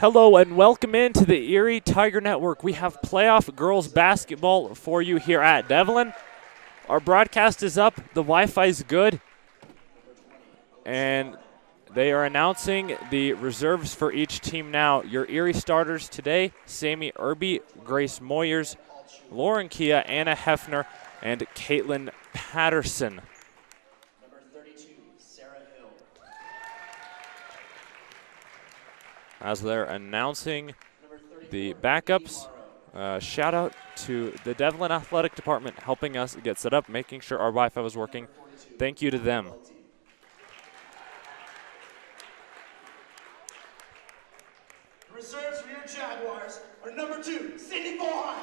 Hello and welcome into the Erie Tiger Network. We have playoff girls basketball for you here at Devlin. Our broadcast is up, the Wi-Fi is good, and they are announcing the reserves for each team now. Your Erie starters today: Sammy Irby, Grace Moyers, Lauren Kia, Anna Hefner, and Caitlin Patterson. As they're announcing the backups, shout out to the Devlin Athletic Department helping us get set up, making sure our Wi-Fi was working. Thank you to them. Reserves for your Jaguars are number 2, Cindy Vaughan.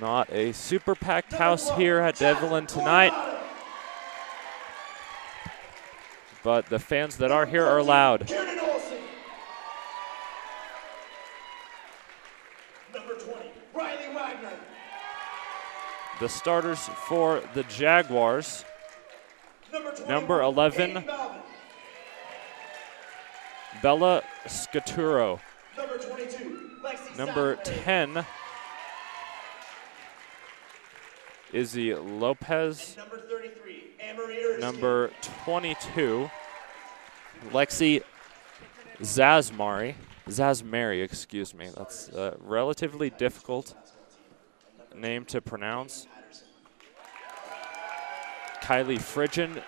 Not a super packed house here at Devlin tonight, but the fans that are here are loud. Number 20, Riley Wagner. The starters for the Jaguars: number 11, Bella Scaturo. Number 22, Lexi Number Southway. 10, Izzy Lopez. Number 33, Anne-Marie Erskine. Number 22, Lexi Zazmary, excuse me. That's a relatively difficult name to pronounce. Kylie Fridgen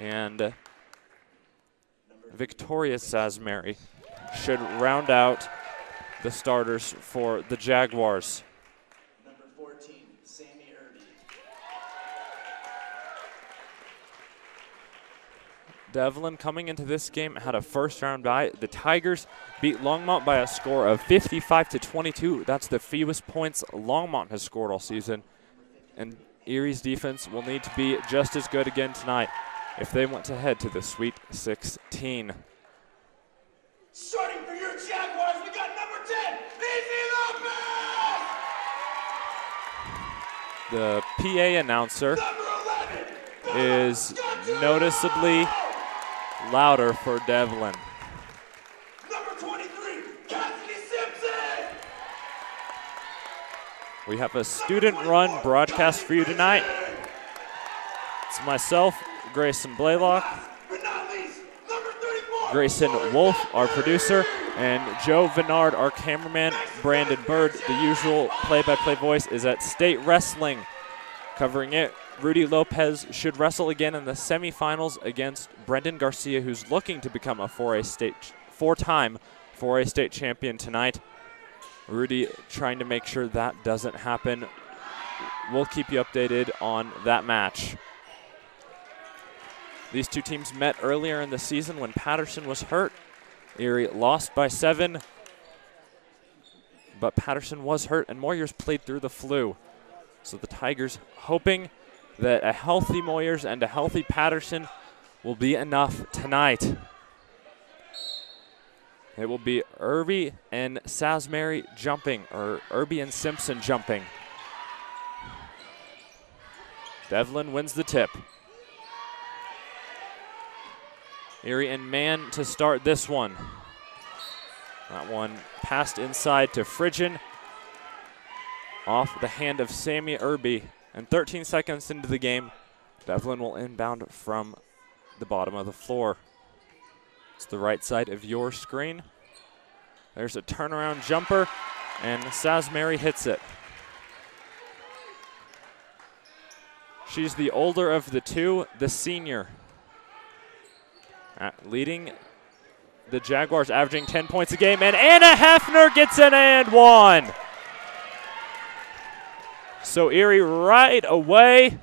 and Victoria Zazmary should round out the starters for the Jaguars. Number 14, Sammy Irby. Devlin coming into this game had a first-round bye. The Tigers beat Longmont by a score of 55-22. That's the fewest points Longmont has scored all season. And Erie's defense will need to be just as good again tonight if they want to head to the Sweet 16. Starting for your Jaguars, we got number 10, Izzy Lopez. The PA announcer Number 11, is noticeably louder for Devlin. Number 23, Cassidy Simpson. We have a student-run broadcast for you tonight. It's myself, Grayson Blaylock, But not least, number 34. Grayson Wolf, our producer, and Joe Venard, our cameraman. Brandon Bird, the usual play-by-play voice, is at State Wrestling covering it. Rudy Lopez should wrestle again in the semifinals against Brendan Garcia, who's looking to become a four-time 4A state champion tonight. Rudy trying to make sure that doesn't happen. We'll keep you updated on that match. These two teams met earlier in the season when Patterson was hurt. Erie lost by 7, but Patterson was hurt and Moyers played through the flu. So the Tigers hoping that a healthy Moyers and a healthy Patterson will be enough tonight. It will be Irby and Sazmary jumping, or Irby and Simpson jumping. Devlin wins the tip. Erie and man to start this one. That one passed inside to Fridgen, off the hand of Sammy Irby. And 13 seconds into the game, Devlin will inbound from the bottom of the floor. It's the right side of your screen. There's a turnaround jumper, and Sazmary hits it. She's the older of the two, the senior. Leading the Jaguars, averaging 10 points a game, and Anna Hefner gets an and one. So Erie right away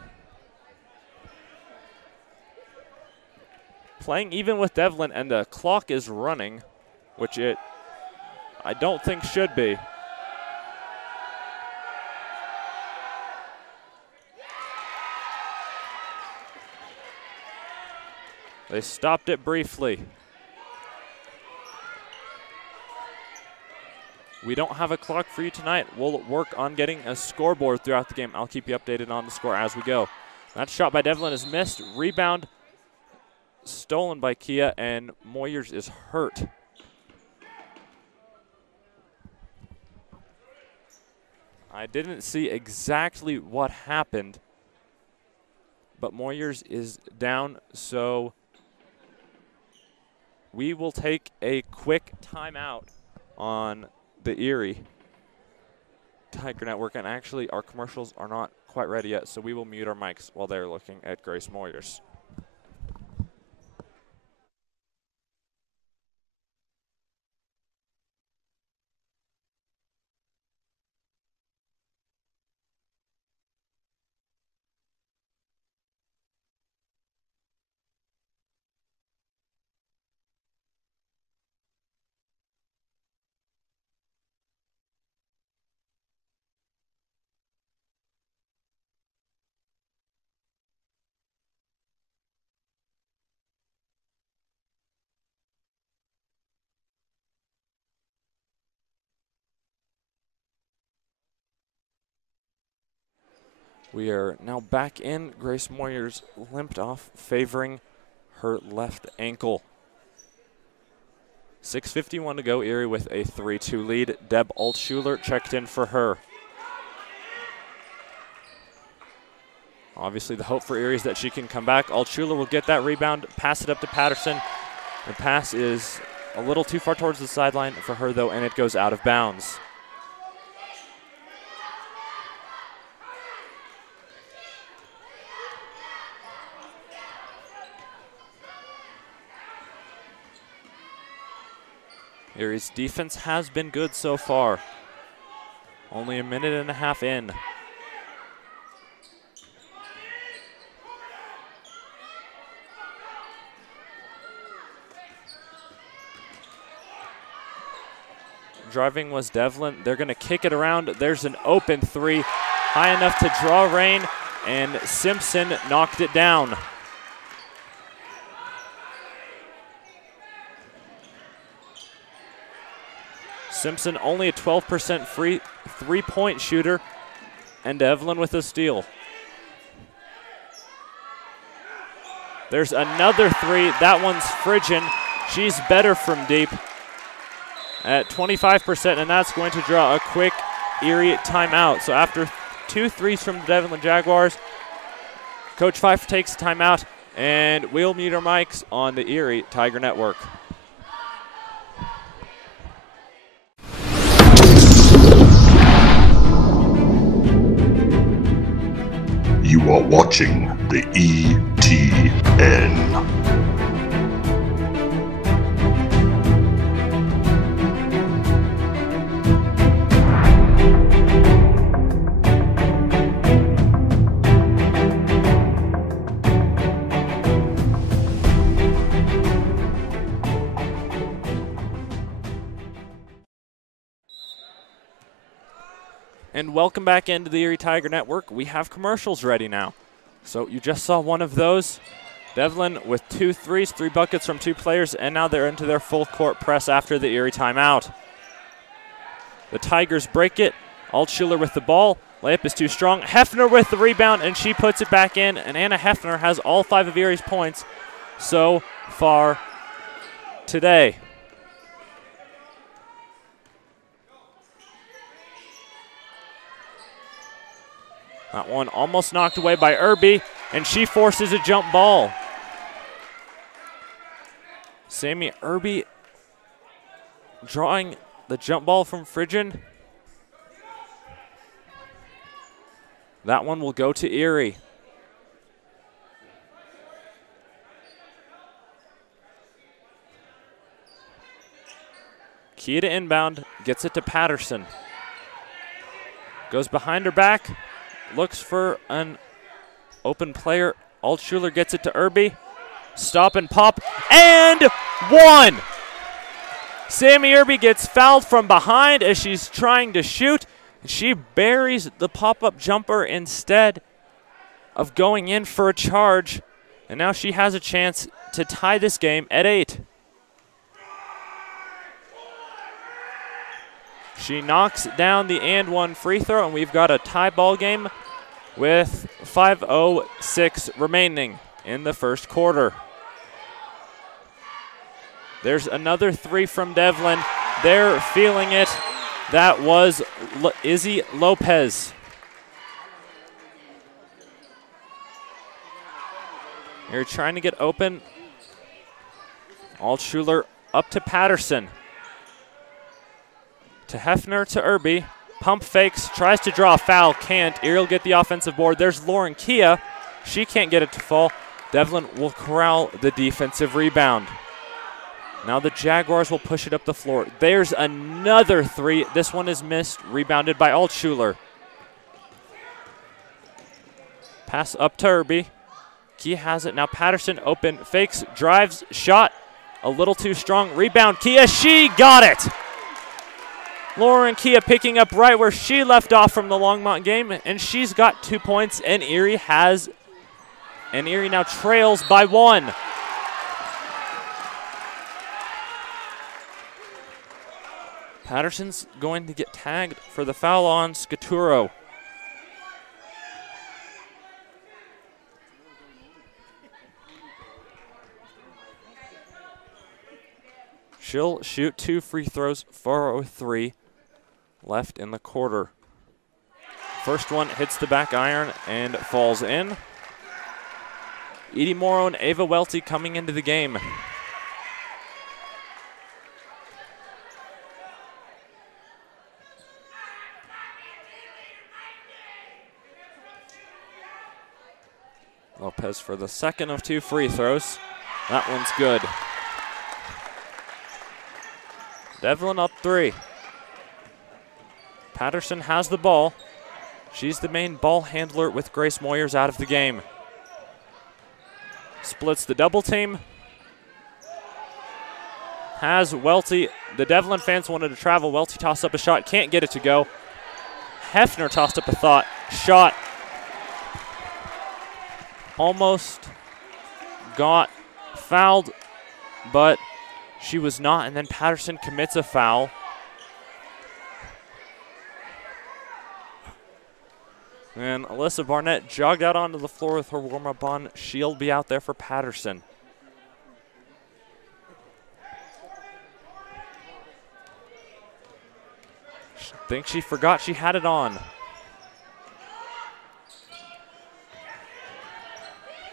playing even with Devlin, and the clock is running, which I don't think should be. They stopped it briefly. We don't have a clock for you tonight. We'll work on getting a scoreboard throughout the game. I'll keep you updated on the score as we go. That shot by Devlin is missed. Rebound stolen by Kia, and Moyers is hurt. I didn't see exactly what happened, but Moyers is down, so we will take a quick timeout on the Erie Tiger Network, and actually our commercials are not quite ready yet, so we will mute our mics while they're looking at Grace Moyers. We are now back in. Grace Moyers limped off, favoring her left ankle. 6:51 to go. Erie with a 3-2 lead. Deb Altschuler checked in for her. Obviously, the hope for Erie is that she can come back. Altschuler will get that rebound, pass it up to Patterson. The pass is a little too far towards the sideline for her, though, and it goes out of bounds. Erie's defense has been good so far. Only a minute and a half in. Driving was Devlin. They're going to kick it around. There's an open three, high enough to draw rain, and Simpson knocked it down. Simpson only a 12% free three-point shooter, and Devlin with a steal. There's another three. That one's Phrygian. She's better from deep at 25%, and that's going to draw a quick Erie timeout. So after 2 threes from the Devlin Jaguars, Coach Pfeiffer takes a timeout, and we'll mute our mics on the Erie Tiger Network. You are watching the ETN. And welcome back into the Erie Tiger Network. We have commercials ready now. So you just saw one of those. Devlin with 2 threes, 3 buckets from 2 players, and now they're into their full court press after the Erie timeout. The Tigers break it. Altschuler with the ball. Layup is too strong. Hefner with the rebound, and she puts it back in. And Anna Hefner has all 5 of Erie's points so far today. That one almost knocked away by Irby, and she forces a jump ball. Sammy Irby drawing the jump ball from Phrygian. That one will go to Erie. Kia to inbound, gets it to Patterson. Goes behind her back. Looks for an open player. Altschuler gets it to Irby. Stop and pop, and 1! Sammy Irby gets fouled from behind as she's trying to shoot. She buries the pop-up jumper instead of going in for a charge. And now she has a chance to tie this game at 8. She knocks down the and 1 free throw, and we've got a tie ball game with 5:06 remaining in the first quarter. There's another 3 from Devlin. They're feeling it. That was Izzy Lopez. You're trying to get open. Altshuler up to Patterson. To Hefner to Irby. Pump fakes, tries to draw a foul, can't. Erie will get the offensive board. There's Lauren Kia. She can't get it to fall. Devlin will corral the defensive rebound. Now the Jaguars will push it up the floor. There's another 3. This one is missed, rebounded by Altshuler. Pass up to Irby. Kia has it. Now Patterson open, fakes, drives, shot. A little too strong. Rebound, Kia, she got it! Lauren Kia picking up right where she left off from the Longmont game, and she's got 2 points, and Erie now trails by 1. Patterson's going to get tagged for the foul on Scaturo. She'll shoot 2 free throws, 4:03 left in the quarter. First one hits the back iron and falls in. Edie Morrow and Ava Welty coming into the game. Lopez for the second of 2 free throws. That one's good. Devlin up 3. Patterson has the ball. She's the main ball handler with Grace Moyers out of the game. Splits the double team. Has Welty. The Devlin fans wanted to travel. Welty tossed up a shot, can't get it to go. Hefner tossed up a thought. Shot. Almost got fouled, but she was not, and then Patterson commits a foul. And Alyssa Barnett jogged out onto the floor with her warm-up on. She'll be out there for Patterson. I think she forgot she had it on.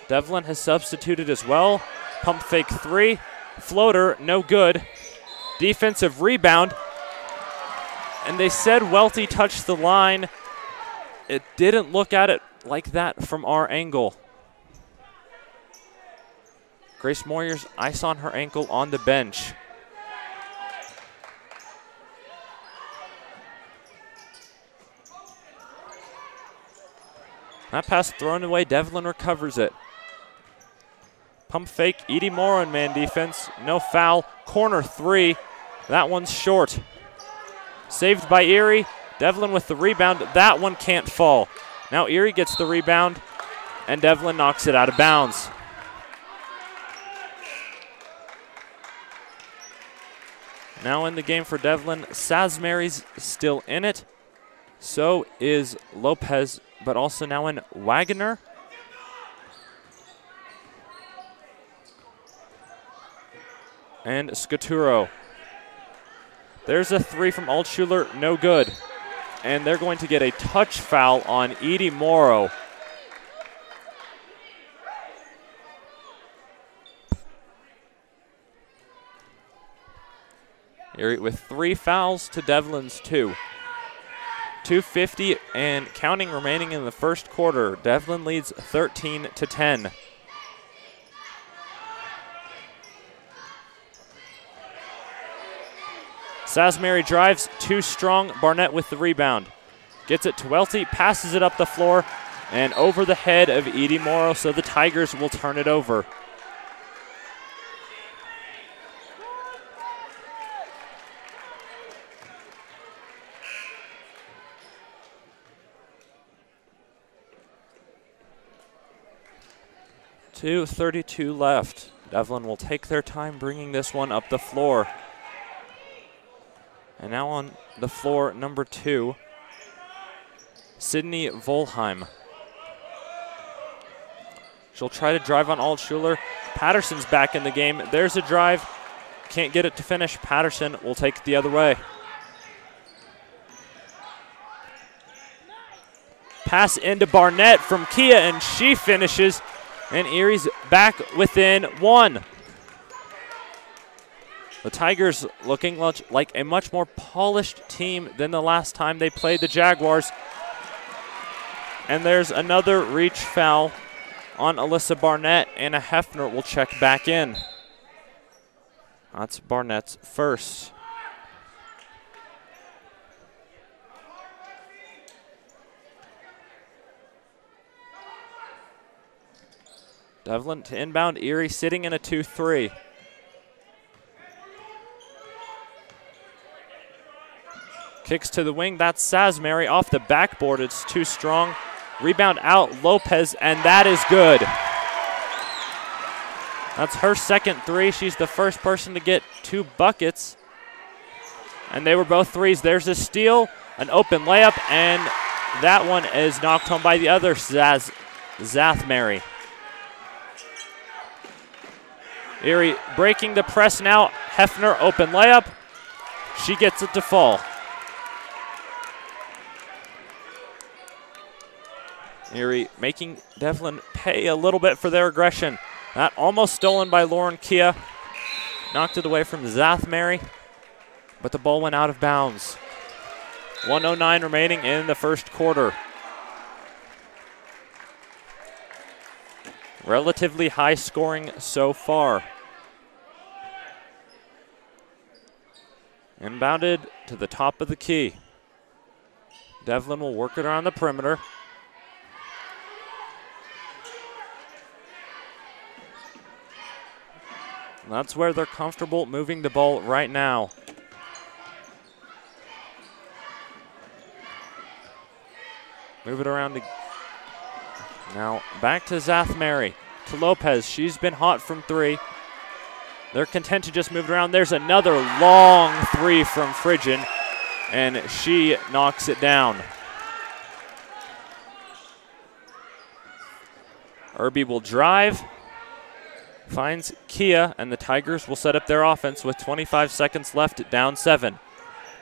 Devlin has substituted as well. Pump fake 3. Floater, no good. Defensive rebound. And they said Welty touched the line. It didn't look at it like that from our angle. Grace Moyers, ice on her ankle on the bench. That pass thrown away, Devlin recovers it. Pump fake, Edie Morrow in man defense, no foul. Corner 3, that one's short. Saved by Erie, Devlin with the rebound, that one can't fall. Now Erie gets the rebound, and Devlin knocks it out of bounds. Now in the game for Devlin, Sasmary's still in it. So is Lopez, but also now in Wagner. And Scaturo. There's a 3 from Altshuler, no good. And they're going to get a touch foul on Edie Morrow. Erie with 3 fouls to Devlin's 2. 2:50 and counting remaining in the first quarter. Devlin leads 13-10. Sasmary drives, too strong. Barnett with the rebound. Gets it to Welty, passes it up the floor, and over the head of Edie Morrow, so the Tigers will turn it over. .2:32 left. Devlin will take their time bringing this one up the floor. And now on the floor, number 2, Sydney Volheim. She'll try to drive on Altshuler. Patterson's back in the game. There's a drive. can't get it to finish. Patterson will take it the other way. Pass into Barnett from Kia, and she finishes, and Erie's back within 1. The Tigers looking like a much more polished team than the last time they played the Jaguars. And there's another reach foul on Alyssa Barnett. Anna Hefner will check back in. That's Barnett's first. Devlin to inbound. Erie sitting in a 2-3. Kicks to the wing. That's Sasmary off the backboard. It's too strong. Rebound out. Lopez, and that is good. That's her second 3. She's the first person to get 2 buckets. And they were both 3s. There's a steal, an open layup, and that one is knocked home by the other Zathmary. Erie breaking the press now. Hefner, open layup. She gets it to fall. Erie making Devlin pay a little bit for their aggression. That almost stolen by Lauren Kia. Knocked it away from Zathmary, but the ball went out of bounds. 1:09 remaining in the first quarter. Relatively high scoring so far. Inbounded to the top of the key. Devlin will work it around the perimeter. And that's where they're comfortable moving the ball right now. Move it around. Now back to Zathmary, to Lopez. She's been hot from 3. They're content to just move it around. There's another long 3 from Phrygian, and she knocks it down. Irby will drive, finds Kia, and the Tigers will set up their offense with 25 seconds left, down 7.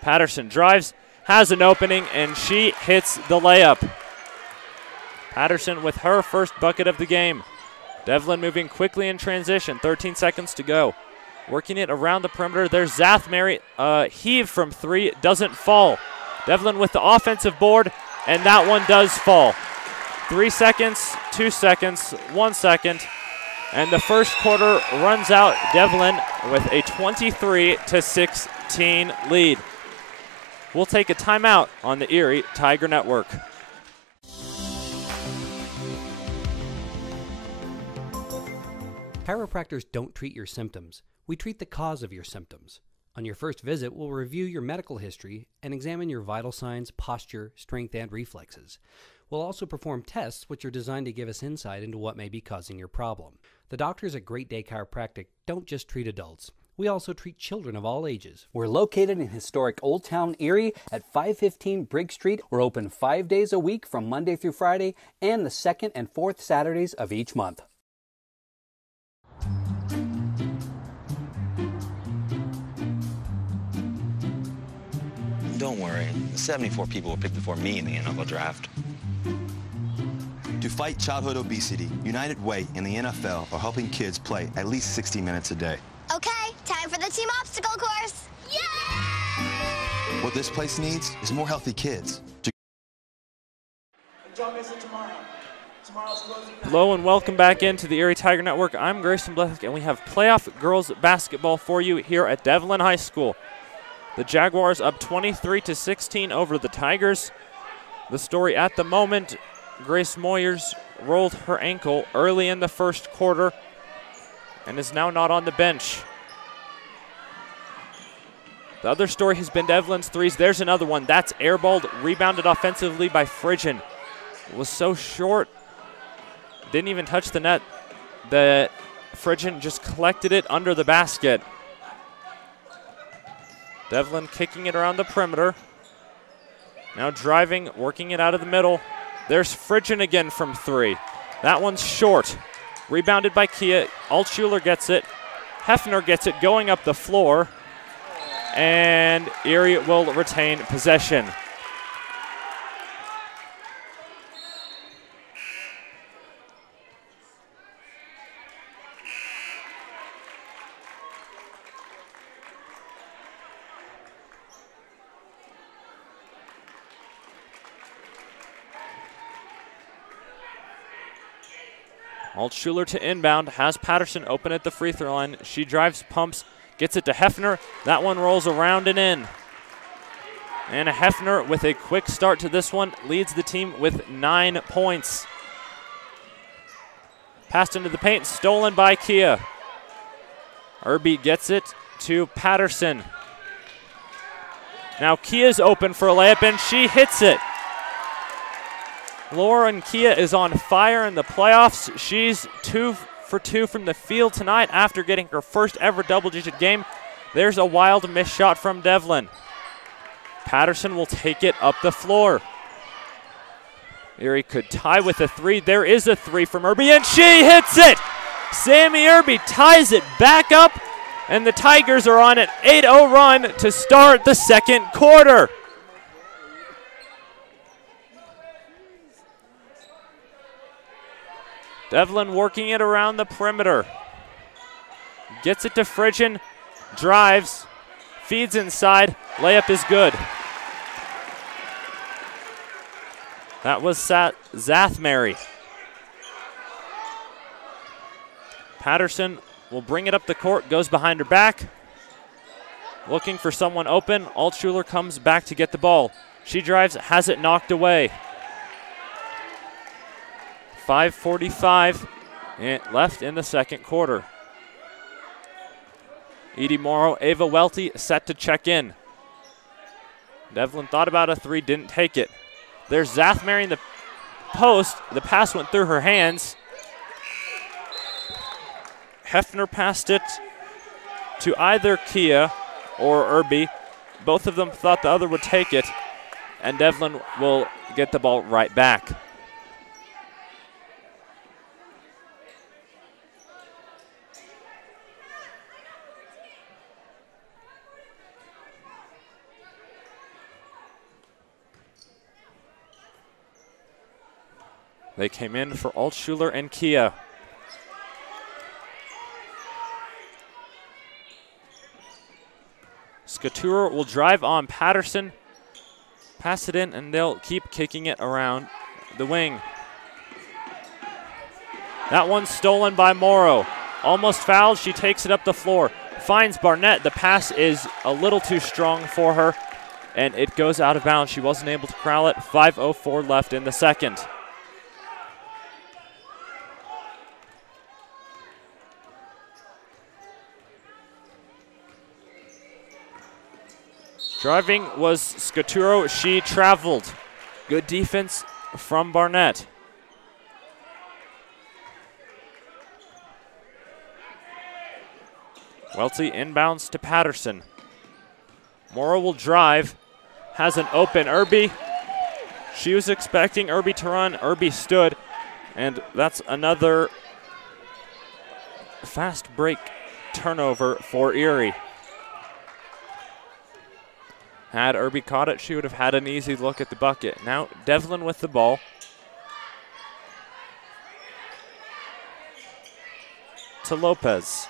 Patterson drives, has an opening, and she hits the layup. Patterson with her first bucket of the game. Devlin moving quickly in transition, 13 seconds to go. Working it around the perimeter. There's Zathmary, heave from 3, doesn't fall. Devlin with the offensive board, and that one does fall. 3 seconds, 2 seconds, 1 second. And the first quarter runs out. Devlin with a 23-16 lead. We'll take a timeout on the Erie Tiger Network. Chiropractors don't treat your symptoms. We treat the cause of your symptoms. On your first visit, we'll review your medical history and examine your vital signs, posture, strength, and reflexes. We'll also perform tests which are designed to give us insight into what may be causing your problem. The doctors at Great Day Chiropractic don't just treat adults. We also treat children of all ages. We're located in historic Old Town Erie at 515 Briggs Street. We're open 5 days a week from Monday through Friday and the 2nd and 4th Saturdays of each month. Don't worry, 74 people were picked before me in the NFL draft. To fight childhood obesity, United Way and the NFL are helping kids play at least 60 minutes a day. Okay, time for the team obstacle course. Yay! What this place needs is more healthy kids. Don't miss it tomorrow. Tomorrow's closing night. Hello and welcome back into the Erie Tiger Network. I'm Grayson Blethwick, and we have playoff girls basketball for you here at Devlin High School. The Jaguars up 23-16 over the Tigers. The story at the moment, Grace Moyers rolled her ankle early in the first quarter and is now not on the bench. The other story has been Devlin's 3s. There's another one. That's airballed, rebounded offensively by Phrygian. It was so short, didn't even touch the net, that Phrygian just collected it under the basket. Devlin kicking it around the perimeter. Now driving, working it out of the middle. There's Phrygian again from 3. That one's short. Rebounded by Kia. Altschuler gets it. Hefner gets it going up the floor, and Erie will retain possession. Altshuler to inbound, has Patterson open at the free throw line. She drives, pumps, gets it to Hefner. That one rolls around and in. And Hefner, with a quick start to this one, leads the team with 9 points. Passed into the paint, stolen by Kia. Irby gets it to Patterson. Now Kia's open for a layup, and she hits it. Lauren Kia is on fire in the playoffs. She's 2 for 2 from the field tonight after getting her first ever double-digit game. There's a wild missed shot from Devlin. Patterson will take it up the floor. Erie could tie with a 3. There is a 3 from Irby, and she hits it! Sammy Irby ties it back up, and the Tigers are on an 8-0 run to start the second quarter. Devlin working it around the perimeter. Gets it to Frigian, drives, feeds inside, layup is good. That was Zathmary. Patterson will bring it up the court, goes behind her back. Looking for someone open. Altshuler comes back to get the ball. She drives, has it knocked away. 5:45 left in the second quarter. Edie Morrow, Ava Welty set to check in. Devlin thought about a 3, didn't take it. There's Zathmary in the post. The pass went through her hands. Hefner passed it to either Kia or Irby. Both of them thought the other would take it, and Devlin will get the ball right back. They came in for Altshuler and Kia. Scaturo will drive on Patterson, pass it in, and they'll keep kicking it around the wing. That one's stolen by Morrow. Almost fouled, she takes it up the floor. Finds Barnett, the pass is a little too strong for her, and it goes out of bounds. She wasn't able to corral it. 5:04 left in the second. Driving was Scaturo. She traveled. Good defense from Barnett. Welty inbounds to Patterson. Morrow will drive. Has an open Irby. She was expecting Irby to run. Irby stood. And that's another fast break turnover for Erie. Had Irby caught it, she would have had an easy look at the bucket. Now Devlin with the ball. To Lopez.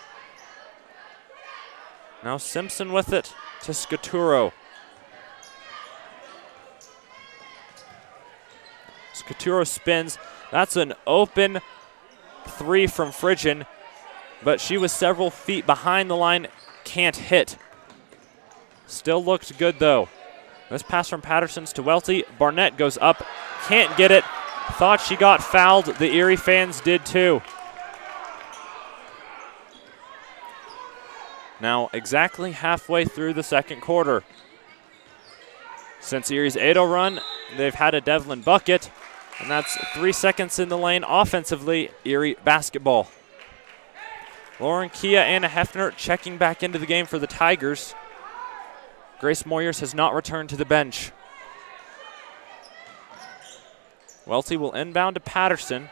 Now Simpson with it to Scaturo. Scaturo spins. That's an open 3 from Frigian, but she was several feet behind the line, can't hit. Still looked good though. This pass from Patterson's to Welty. Barnett goes up, can't get it. Thought she got fouled. The Erie fans did too. Now exactly halfway through the second quarter. Since Erie's 8-0 run, they've had a Devlin bucket, and that's 3 seconds in the lane offensively. Erie basketball. Lauren Kia, Anna Hefner checking back into the game for the Tigers. Grace Moyers has not returned to the bench. Welty will inbound to Patterson.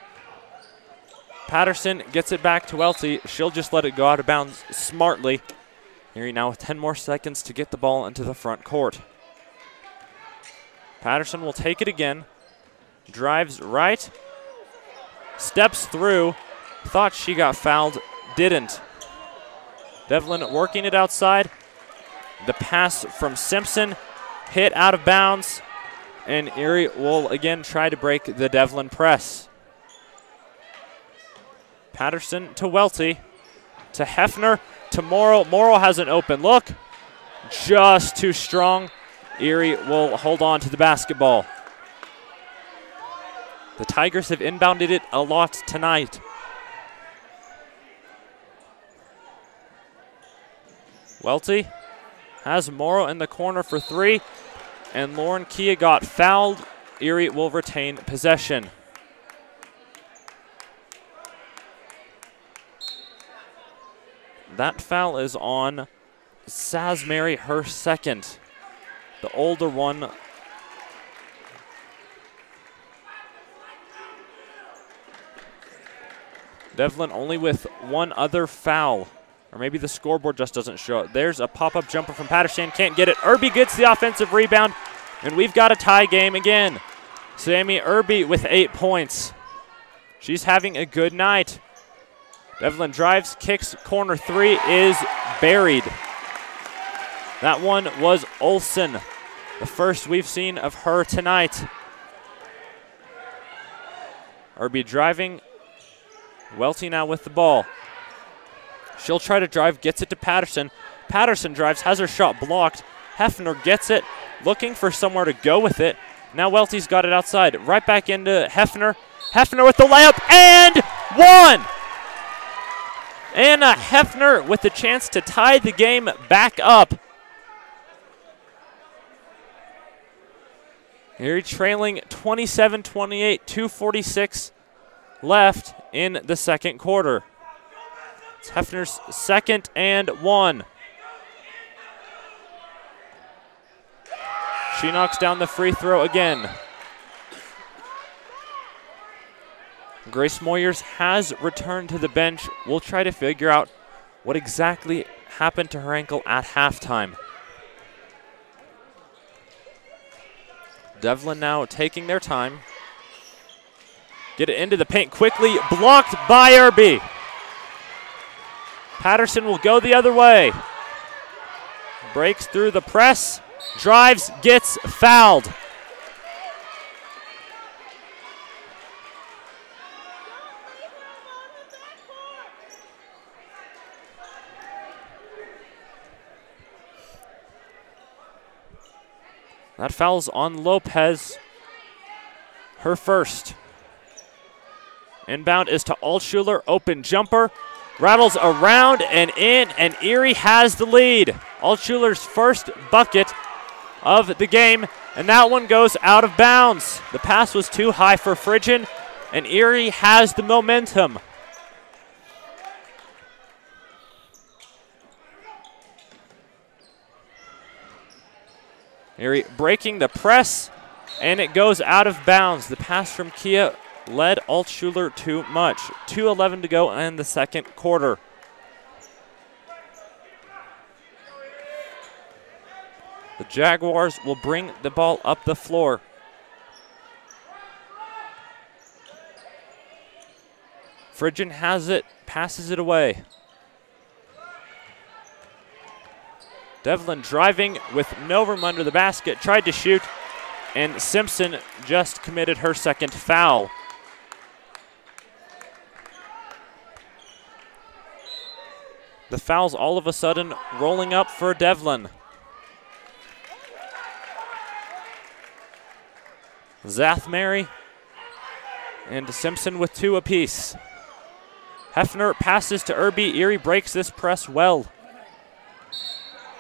Patterson gets it back to Welty. She'll just let it go out of bounds smartly. Erie now with 10 more seconds to get the ball into the front court. Patterson will take it again. Drives right. Steps through. Thought she got fouled. Didn't. Devlin working it outside. The pass from Simpson hit out of bounds. And Erie will again try to break the Devlin press. Patterson to Welty, to Hefner, to Morrow. Morrow has an open look. Just too strong. Erie will hold on to the basketball. The Tigers have inbounded it a lot tonight. Welty has Morrow in the corner for three, and Lauren Kia got fouled. Erie will retain possession. That foul is on Sasmary, her second. The older one. Devlin only with one other foul. Or maybe the scoreboard just doesn't show it. There's a pop-up jumper from Patterson. Can't get it. Irby gets the offensive rebound. And we've got a tie game again. Sammy Irby with 8 points. She's having a good night. Devlin drives, kicks, corner three is buried. That one was Olsen. The first we've seen of her tonight. Irby driving. Welty now with the ball. She'll try to drive, gets it to Patterson. Patterson drives, has her shot blocked. Hefner gets it, looking for somewhere to go with it. Now Welty's got it outside. Right back into Hefner. Hefner with the layup, and one! Anna Hefner with the chance to tie the game back up. Erie trailing 27-28, 2:46 left in the second quarter. It's Hefner's second and one. She knocks down the free throw again. Grace Moyers has returned to the bench. We'll try to figure out what exactly happened to her ankle at halftime. Devlin now taking their time. Get it into the paint quickly, blocked by Irby. Patterson will go the other way. Breaks through the press, drives, gets fouled. That foul's on Lopez, her first. Inbound is to Altschuler, open jumper, rattles around and in, and Erie has the lead. Altschuler's first bucket of the game, and that one goes out of bounds. The pass was too high for Phrygian, and Erie has the momentum. Erie breaking the press, and it goes out of bounds. The pass from Kia led Altschuler too much. 2:11 to go in the second quarter. The Jaguars will bring the ball up the floor. Phrygian has it, passes it away. Devlin driving with no room under the basket, tried to shoot, and Simpson just committed her second foul. The foul's all of a sudden rolling up for Devlin. Zathmary and Simpson with two apiece. Hefner passes to Irby. Erie breaks this press well.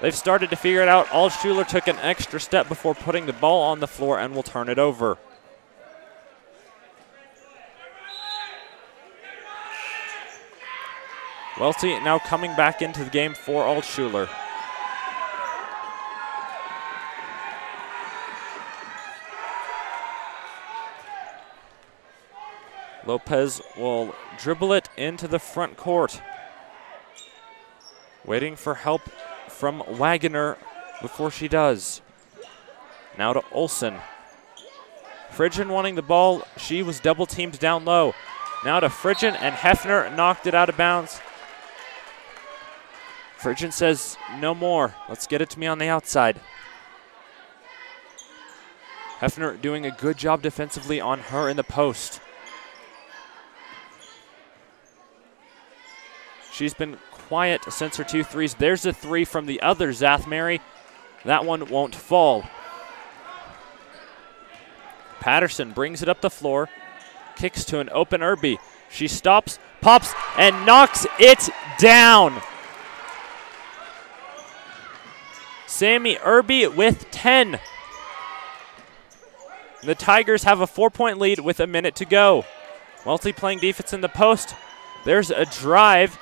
They've started to figure it out. Altschuler took an extra step before putting the ball on the floor and will turn it over. Welty now coming back into the game for Altschuler. Lopez will dribble it into the front court. Waiting for help from Wagoner before she does. Now to Olsen. Fridgen wanting the ball. She was double teamed down low. Now to Fridgen, and Hefner knocked it out of bounds. Fridgen says, no more. Let's get it to me on the outside. Hefner doing a good job defensively on her in the post. She's been quiet since her 2 threes. There's a 3 from the other Zathmary. That one won't fall. Patterson brings it up the floor, kicks to an open Irby. She stops, pops, and knocks it down. Sammy Irby with 10. The Tigers have a 4-point lead with a minute to go. Wellesley playing defense in the post. There's a drive.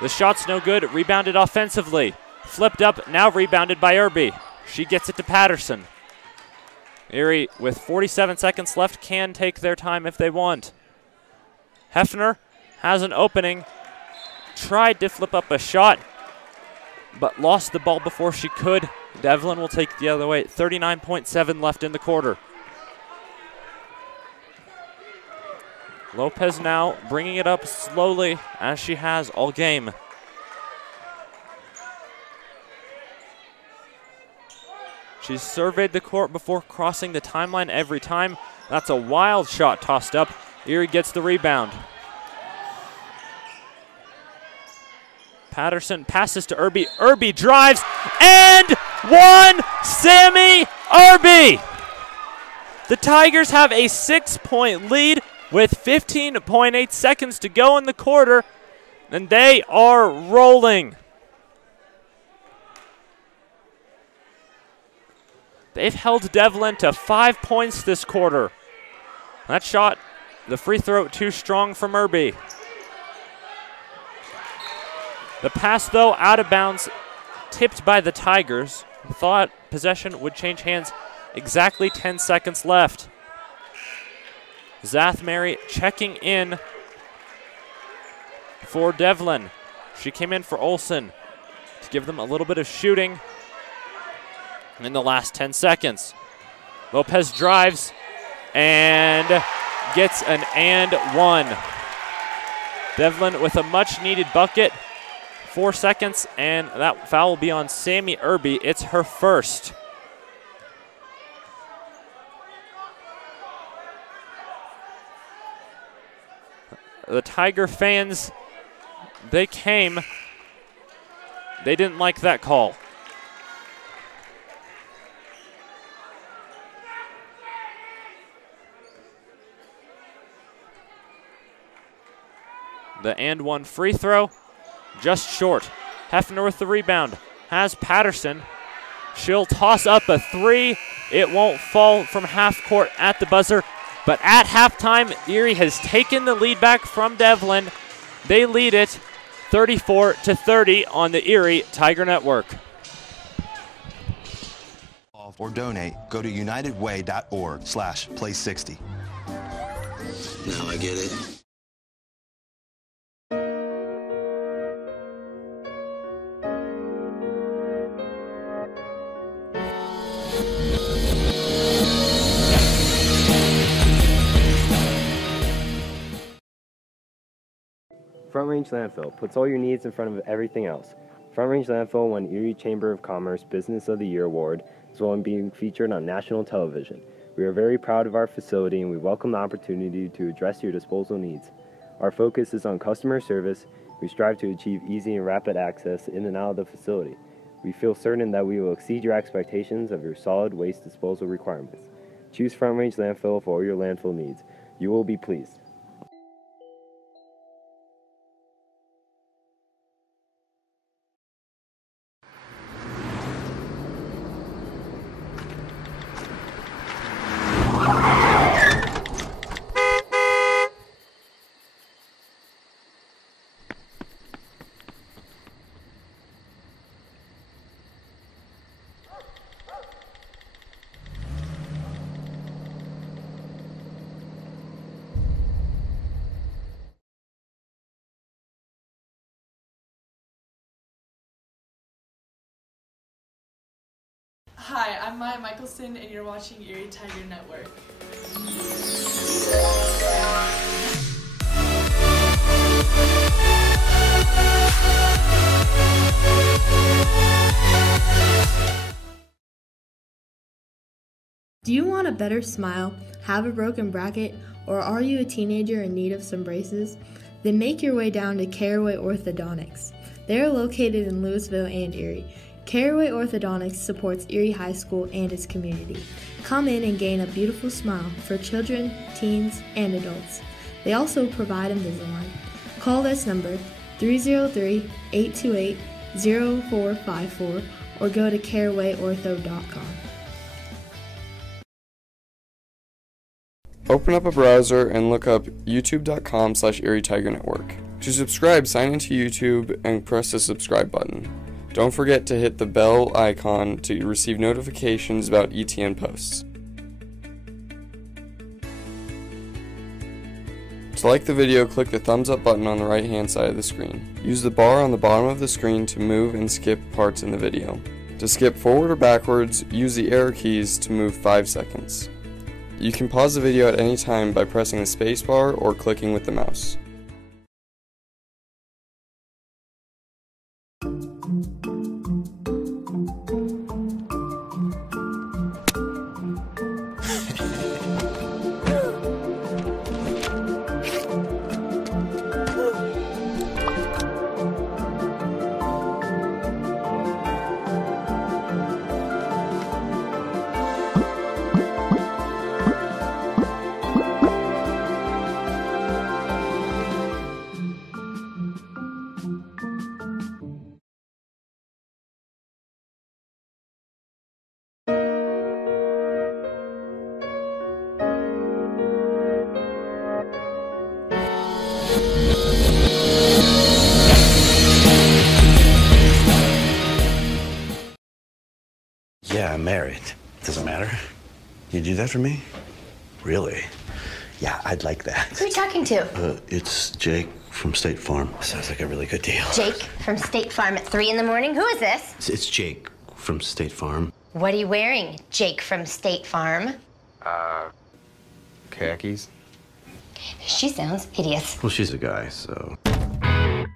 The shot's no good, rebounded offensively. Flipped up, now rebounded by Irby. She gets it to Patterson. Erie, with 47 seconds left, can take their time if they want. Hefner has an opening. Tried to flip up a shot, but lost the ball before she could. Devlin will take the other way. 39.7 left in the quarter. Lopez now bringing it up slowly, as she has all game. She's surveyed the court before crossing the timeline every time. That's a wild shot tossed up. Erie gets the rebound. Patterson passes to Irby. Irby drives and one. Sammy Irby. The Tigers have a 6-point lead with 15.8 seconds to go in the quarter, and they are rolling. They've held Devlin to 5 points this quarter. That shot, the free throw, too strong from Irby. The pass, though, out of bounds, tipped by the Tigers. Thought possession would change hands. Exactly 10 seconds left. Zathmary checking in for Devlin. She came in for Olsen to give them a little bit of shooting in the last 10 seconds. Lopez drives and gets an and one. Devlin with a much needed bucket. 4 seconds, and that foul will be on Sammy Irby. It's her first. The Tiger fans, they came. They didn't like that call. The and one free throw, just short. Hefner with the rebound, has Patterson. She'll toss up a 3. It won't fall from half court at the buzzer. But at halftime, Erie has taken the lead back from Devlin. They lead it 34-30 on the Erie Tiger Network. Or donate, go to unitedway.org/play60. Now I get it. Front Range Landfill puts all your needs in front of everything else. Front Range Landfill won Erie Chamber of Commerce Business of the Year Award, as well as being featured on national television. We are very proud of our facility, and we welcome the opportunity to address your disposal needs. Our focus is on customer service. We strive to achieve easy and rapid access in and out of the facility. We feel certain that we will exceed your expectations of your solid waste disposal requirements. Choose Front Range Landfill for all your landfill needs. You will be pleased. Hi, I'm Maya Michelson, and you're watching Erie Tiger Network. Do you want a better smile, have a broken bracket, or are you a teenager in need of some braces? Then make your way down to Caraway Orthodontics. They are located in Louisville and Erie. Caraway Orthodontics supports Erie High School and its community. Come in and gain a beautiful smile for children, teens, and adults. They also provide Invisalign. Call this number 303-828-0454 or go to carawayortho.com. Open up a browser and look up youtube.com/Erie Tiger Network. To subscribe, sign into YouTube and press the subscribe button. Don't forget to hit the bell icon to receive notifications about ETN posts. To like the video, click the thumbs up button on the right hand side of the screen. Use the bar on the bottom of the screen to move and skip parts in the video. To skip forward or backwards, use the arrow keys to move 5 seconds. You can pause the video at any time by pressing the spacebar or clicking with the mouse. Yeah, I'm married. Doesn't matter. You do that for me? Really? Yeah, I'd like that. Who are you talking to? It's Jake from State Farm. Sounds like a really good deal. Jake from State Farm at 3 in the morning? Who is this? It's Jake from State Farm. What are you wearing, Jake from State Farm? Khakis? She sounds hideous. Well, she's a guy, so...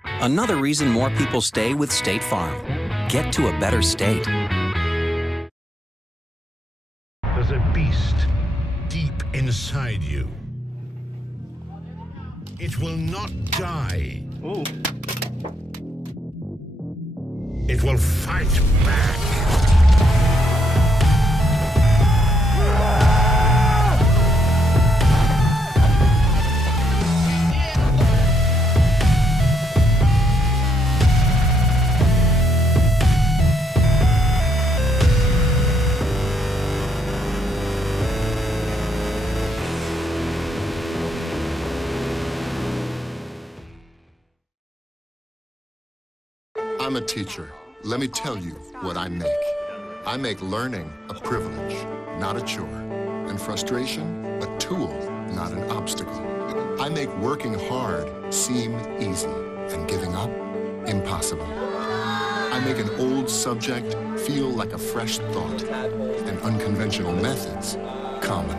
Another reason more people stay with State Farm. Get to a better state. There's a beast deep inside you. It will not die. Ooh. It will fight back. I'm a teacher. Let me tell you what I make. I make learning a privilege, not a chore, and frustration a tool, not an obstacle. I make working hard seem easy and giving up impossible. I make an old subject feel like a fresh thought and unconventional methods common.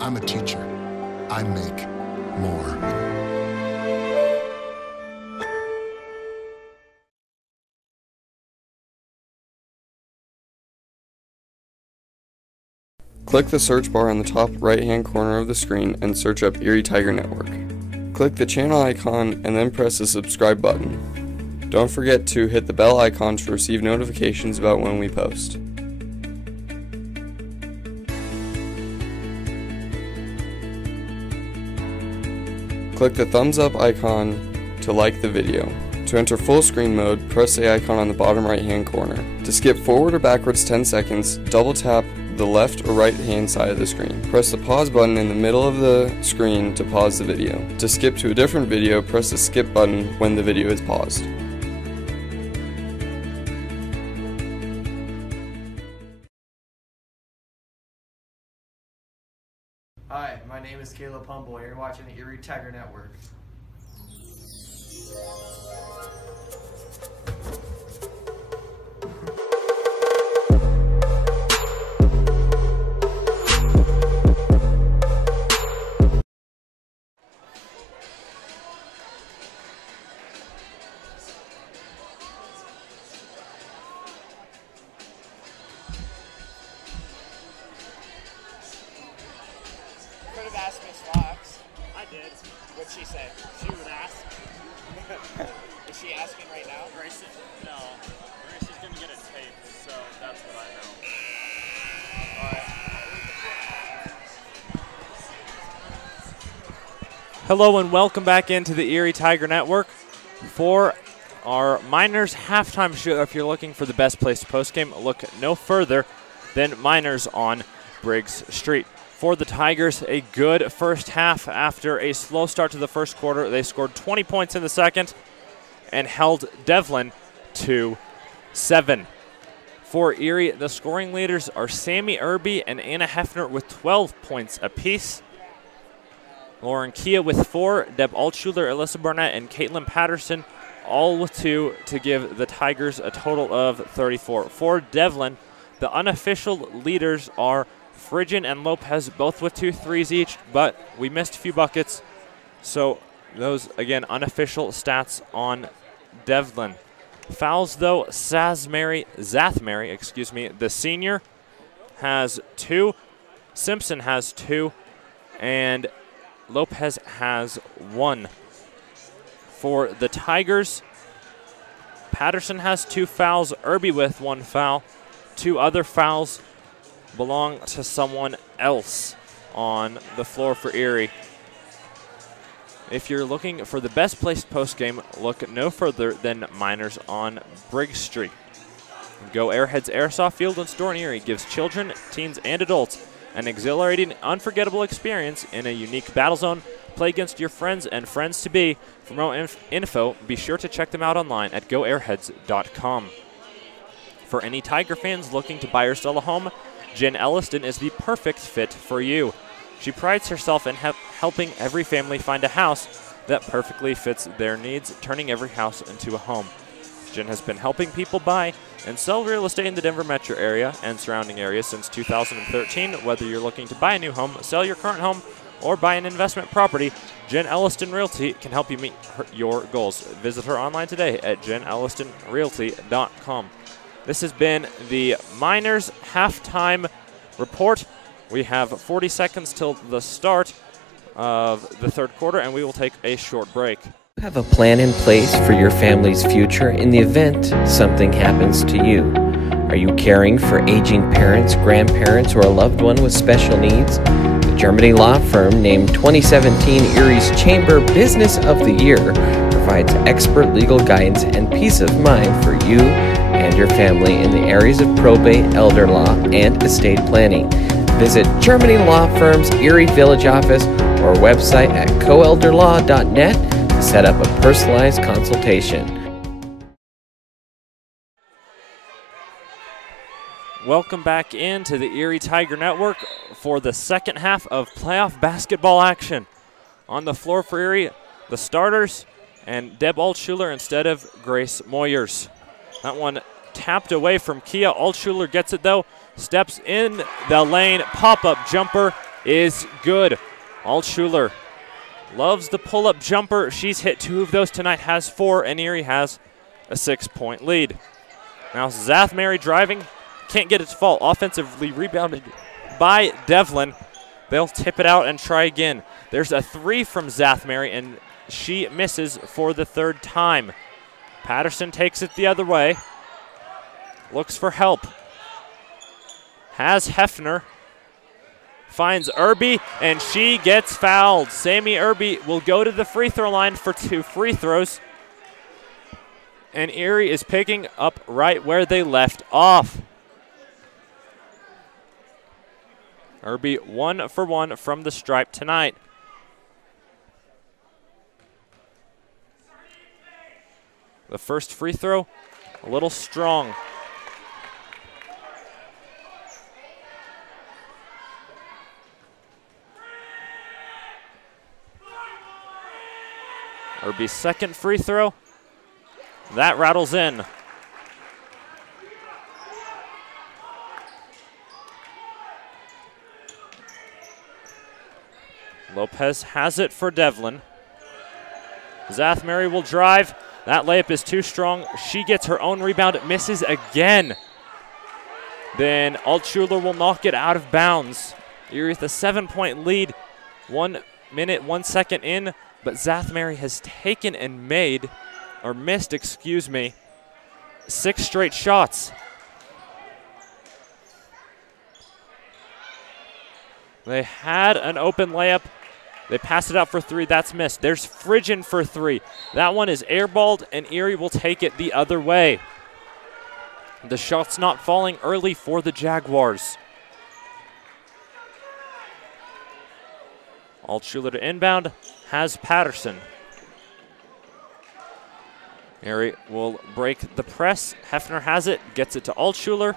I'm a teacher. I make more. Click the search bar on the top right-hand corner of the screen and search up Erie Tiger Network. Click the channel icon and then press the subscribe button. Don't forget to hit the bell icon to receive notifications about when we post. Click the thumbs up icon to like the video. To enter full screen mode, press the icon on the bottom right hand corner. To skip forward or backwards 10 seconds, double tap the left or right hand side of the screen. Press the pause button in the middle of the screen to pause the video. To skip to a different video, press the skip button when the video is paused. Hi, my name is Caleb Humble and you're watching the Erie Tiger Network. say? She would ask. Is she asking right now? Grace, no. Grace is going to get it taped, so that's what I know. All right. Hello and welcome back into the Erie Tiger Network for our Miners halftime show. If you're looking for the best place to postgame, look no further than Miners on Briggs Street. For the Tigers, a good first half after a slow start to the first quarter. They scored 20 points in the second and held Devlin to 7. For Erie, the scoring leaders are Sammy Irby and Anna Hefner with 12 points apiece. Lauren Kia with 4, Deb Altschuler, Alyssa Barnett, and Caitlin Patterson all with 2 to give the Tigers a total of 34. For Devlin, the unofficial leaders are Frigin and Lopez, both with 2 threes each, but we missed a few buckets. So those, again, unofficial stats on Devlin. Fouls, though, Zathmary, the senior, has 2. Simpson has 2. And Lopez has 1. For the Tigers, Patterson has 2 fouls, Irby with 1 foul. 2 other fouls belong to someone else on the floor for Erie. If you're looking for the best placed postgame, look no further than Miners on Briggs Street. Go Airheads Airsoft Field and Store in Erie gives children, teens, and adults an exhilarating, unforgettable experience in a unique battle zone. Play against your friends and friends-to-be. For more info, be sure to check them out online at goairheads.com. For any Tiger fans looking to buy or sell a home, Jen Elliston is the perfect fit for you. She prides herself in helping every family find a house that perfectly fits their needs, turning every house into a home. Jen has been helping people buy and sell real estate in the Denver metro area and surrounding areas since 2013. Whether you're looking to buy a new home, sell your current home, or buy an investment property, Jen Elliston Realty can help you meet your goals. Visit her online today at jenellistonrealty.com. This has been the Miners halftime report. We have 40 seconds till the start of the third quarter, and we will take a short break. Have a plan in place for your family's future in the event something happens to you. Are you caring for aging parents, grandparents, or a loved one with special needs? The Germany law firm named 2017 Erie's Chamber Business of the Year provides expert legal guidance and peace of mind for you and your family in the areas of probate, elder law, and estate planning. Visit Germany Law Firm's Erie Village office or website at coelderlaw.net to set up a personalized consultation. Welcome back into the Erie Tiger Network for the second half of playoff basketball action. On the floor for Erie, the starters and Deb Altschuler instead of Grace Moyers. That one tapped away from Kia. Altschuler gets it though, steps in the lane, pop-up jumper is good. Altschuler loves the pull-up jumper. She's hit 2 of those tonight, has 4, and Erie has a 6-point lead. Now Zathmary driving, can't get it to fall. Offensively rebounded by Devlin. They'll tip it out and try again. There's a 3 from Zathmary, and she misses for the 3rd time. Patterson takes it the other way. Looks for help. Has Hefner. Finds Irby, and she gets fouled. Sammy Irby will go to the free throw line for 2 free throws. And Erie is picking up right where they left off. Irby 1 for 1 from the stripe tonight. The first free throw, a little strong. Irby's second free throw, that rattles in. Lopez has it for Devlin. Zathmary will drive. That layup is too strong. She gets her own rebound, misses again. Then Altschuler will knock it out of bounds. Erie with a 7-point lead. 1 minute, 1 second in but Zathmary has taken and made, or missed, excuse me, 6 straight shots. They had an open layup. They passed it out for 3. That's missed. There's Phrygian for 3. That one is airballed, and Erie will take it the other way. The shot's not falling early for the Jaguars. Altshuler to inbound, has Patterson. Erie will break the press. Hefner has it, gets it to Altshuler.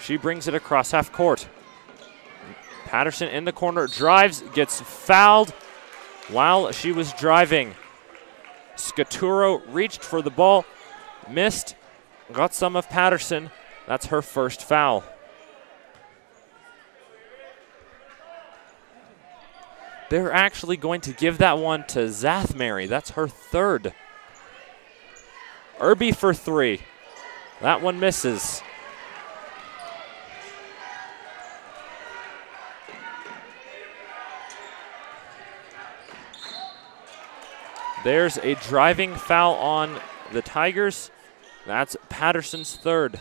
She brings it across half court. Patterson in the corner, drives, gets fouled while she was driving. Scaturo reached for the ball, missed, got some of Patterson. That's her first foul. They're actually going to give that one to Zathmary. That's her third. Irby for 3. That one misses. There's a driving foul on the Tigers. That's Patterson's third.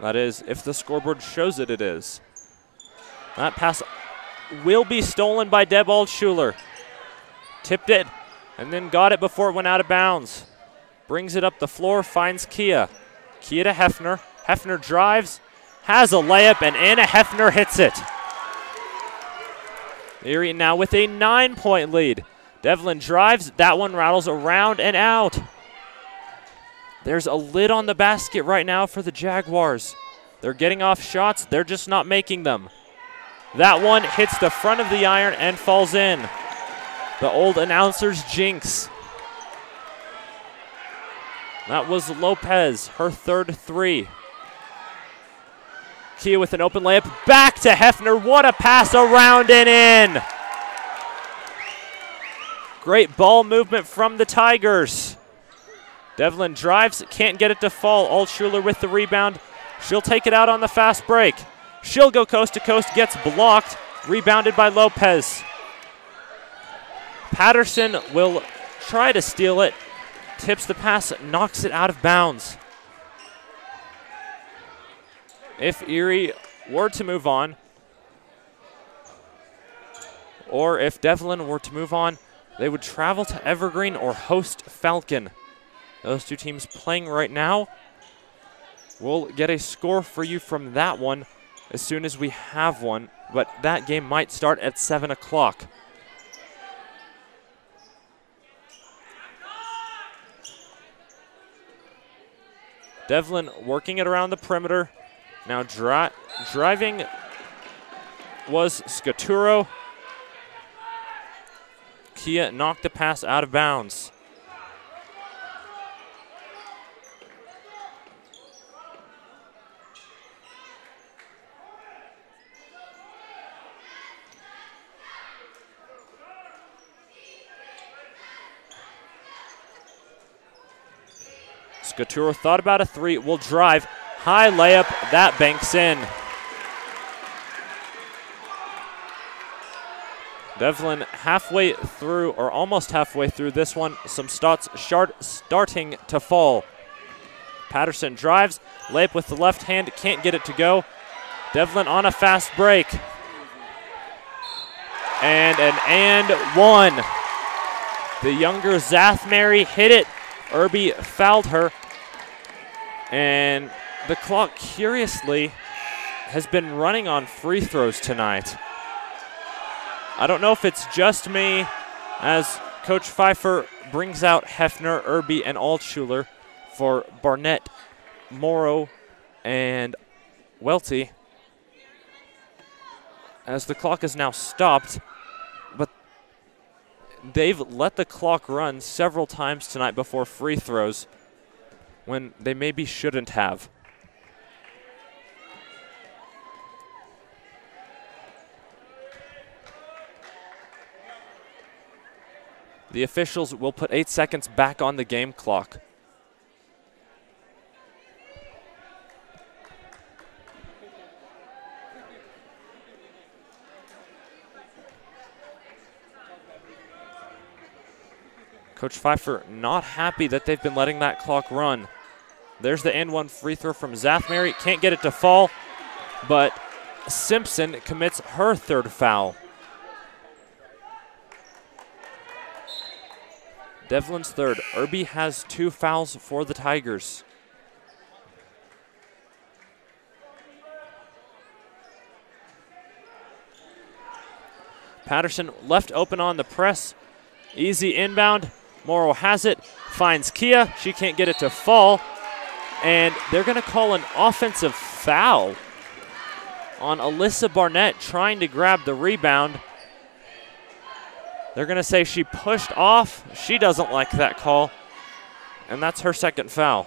That is, if the scoreboard shows it, it is. That pass will be stolen by Deb Altshuler. Tipped it, and then got it before it went out of bounds. Brings it up the floor, finds Kia. Kia to Hefner. Hefner drives, has a layup, and Anna Hefner hits it. Erie now with a 9-point lead. Devlin drives, that one rattles around and out. There's a lid on the basket right now for the Jaguars. They're getting off shots, they're just not making them. That one hits the front of the iron and falls in. The old announcer's jinx. That was Lopez, her third 3. Kia with an open layup, back to Hefner. What a pass around and in. Great ball movement from the Tigers. Devlin drives, can't get it to fall. Altshuler with the rebound. She'll take it out on the fast break. She'll go coast to coast, gets blocked, rebounded by Lopez. Patterson will try to steal it, tips the pass, knocks it out of bounds. If Erie were to move on, or if Devlin were to move on, they would travel to Evergreen or host Falcon. Those two teams playing right now. We'll get a score for you from that one as soon as we have one, but that game might start at 7 o'clock. Devlin working it around the perimeter. Now driving was Scaturo. Kia knocked the pass out of bounds. Scaturo thought about a 3, will drive, high layup, that banks in. Devlin halfway through, or almost halfway through this one, some shots starting to fall. Patterson drives, layup with the left hand, can't get it to go. Devlin on a fast break. And an and one. The younger Zathmary hit it. Irby fouled her. And the clock, curiously, has been running on free throws tonight. I don't know if it's just me, as Coach Pfeiffer brings out Hefner, Irby, and Altshuler for Barnett, Morrow, and Welty. As the clock is now stopped, but they've let the clock run several times tonight before free throws when they maybe shouldn't have. The officials will put 8 seconds back on the game clock. Coach Pfeiffer not happy that they've been letting that clock run. There's the and one free throw from Zathmary. Can't get it to fall, but Simpson commits her third foul. Devlin's third. Irby has 2 fouls for the Tigers. Patterson left open on the press. Easy inbound. Morrow has it, finds Kia. She can't get it to fall. And they're going to call an offensive foul on Alyssa Barnett trying to grab the rebound. They're going to say she pushed off. She doesn't like that call. And that's her second foul.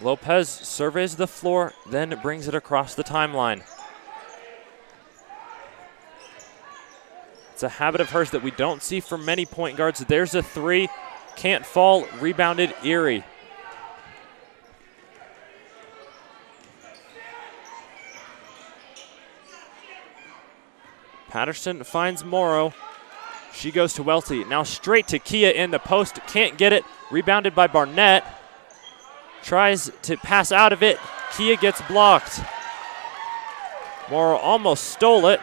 Lopez surveys the floor, then brings it across the timeline. It's a habit of hers that we don't see from many point guards. There's a 3, can't fall, rebounded Erie. Patterson finds Morrow. She goes to Welty. Now straight to Kia in the post, can't get it, rebounded by Barnett. Tries to pass out of it. Kia gets blocked. Morrow almost stole it.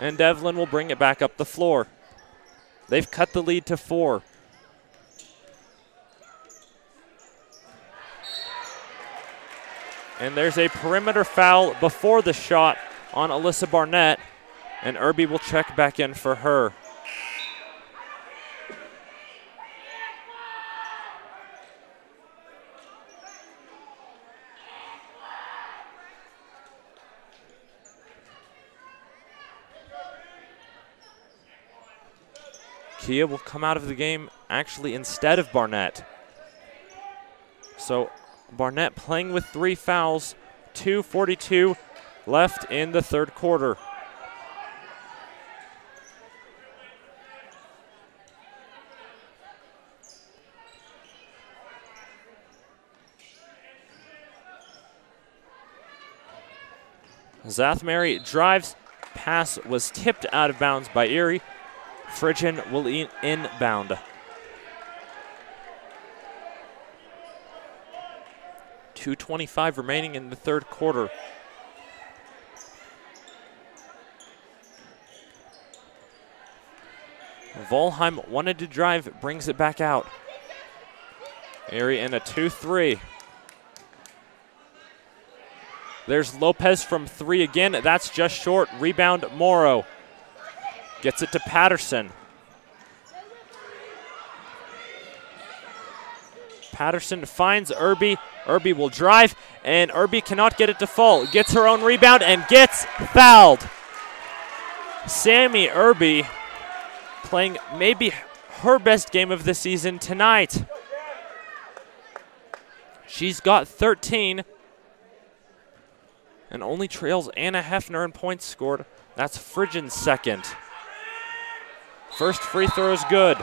And Devlin will bring it back up the floor. They've cut the lead to 4. And there's a perimeter foul before the shot on Alyssa Barnett. And Irby will check back in for her. Kia will come out of the game actually instead of Barnett. So Barnett playing with 3 fouls, 2:42 left in the third quarter. Zathmary drives, pass was tipped out of bounds by Erie. Phrygian will inbound. 2:25 remaining in the third quarter. Volheim wanted to drive, brings it back out. Erie in a 2-3. There's Lopez from 3 again. That's just short. Rebound Morrow. Gets it to Patterson. Patterson finds Irby. Irby will drive, and Irby cannot get it to fall. Gets her own rebound and gets fouled. Sammy Irby playing maybe her best game of the season tonight. She's got 13 and only trails Anna Hefner in points scored. That's Phrygian's second. First free throw is good.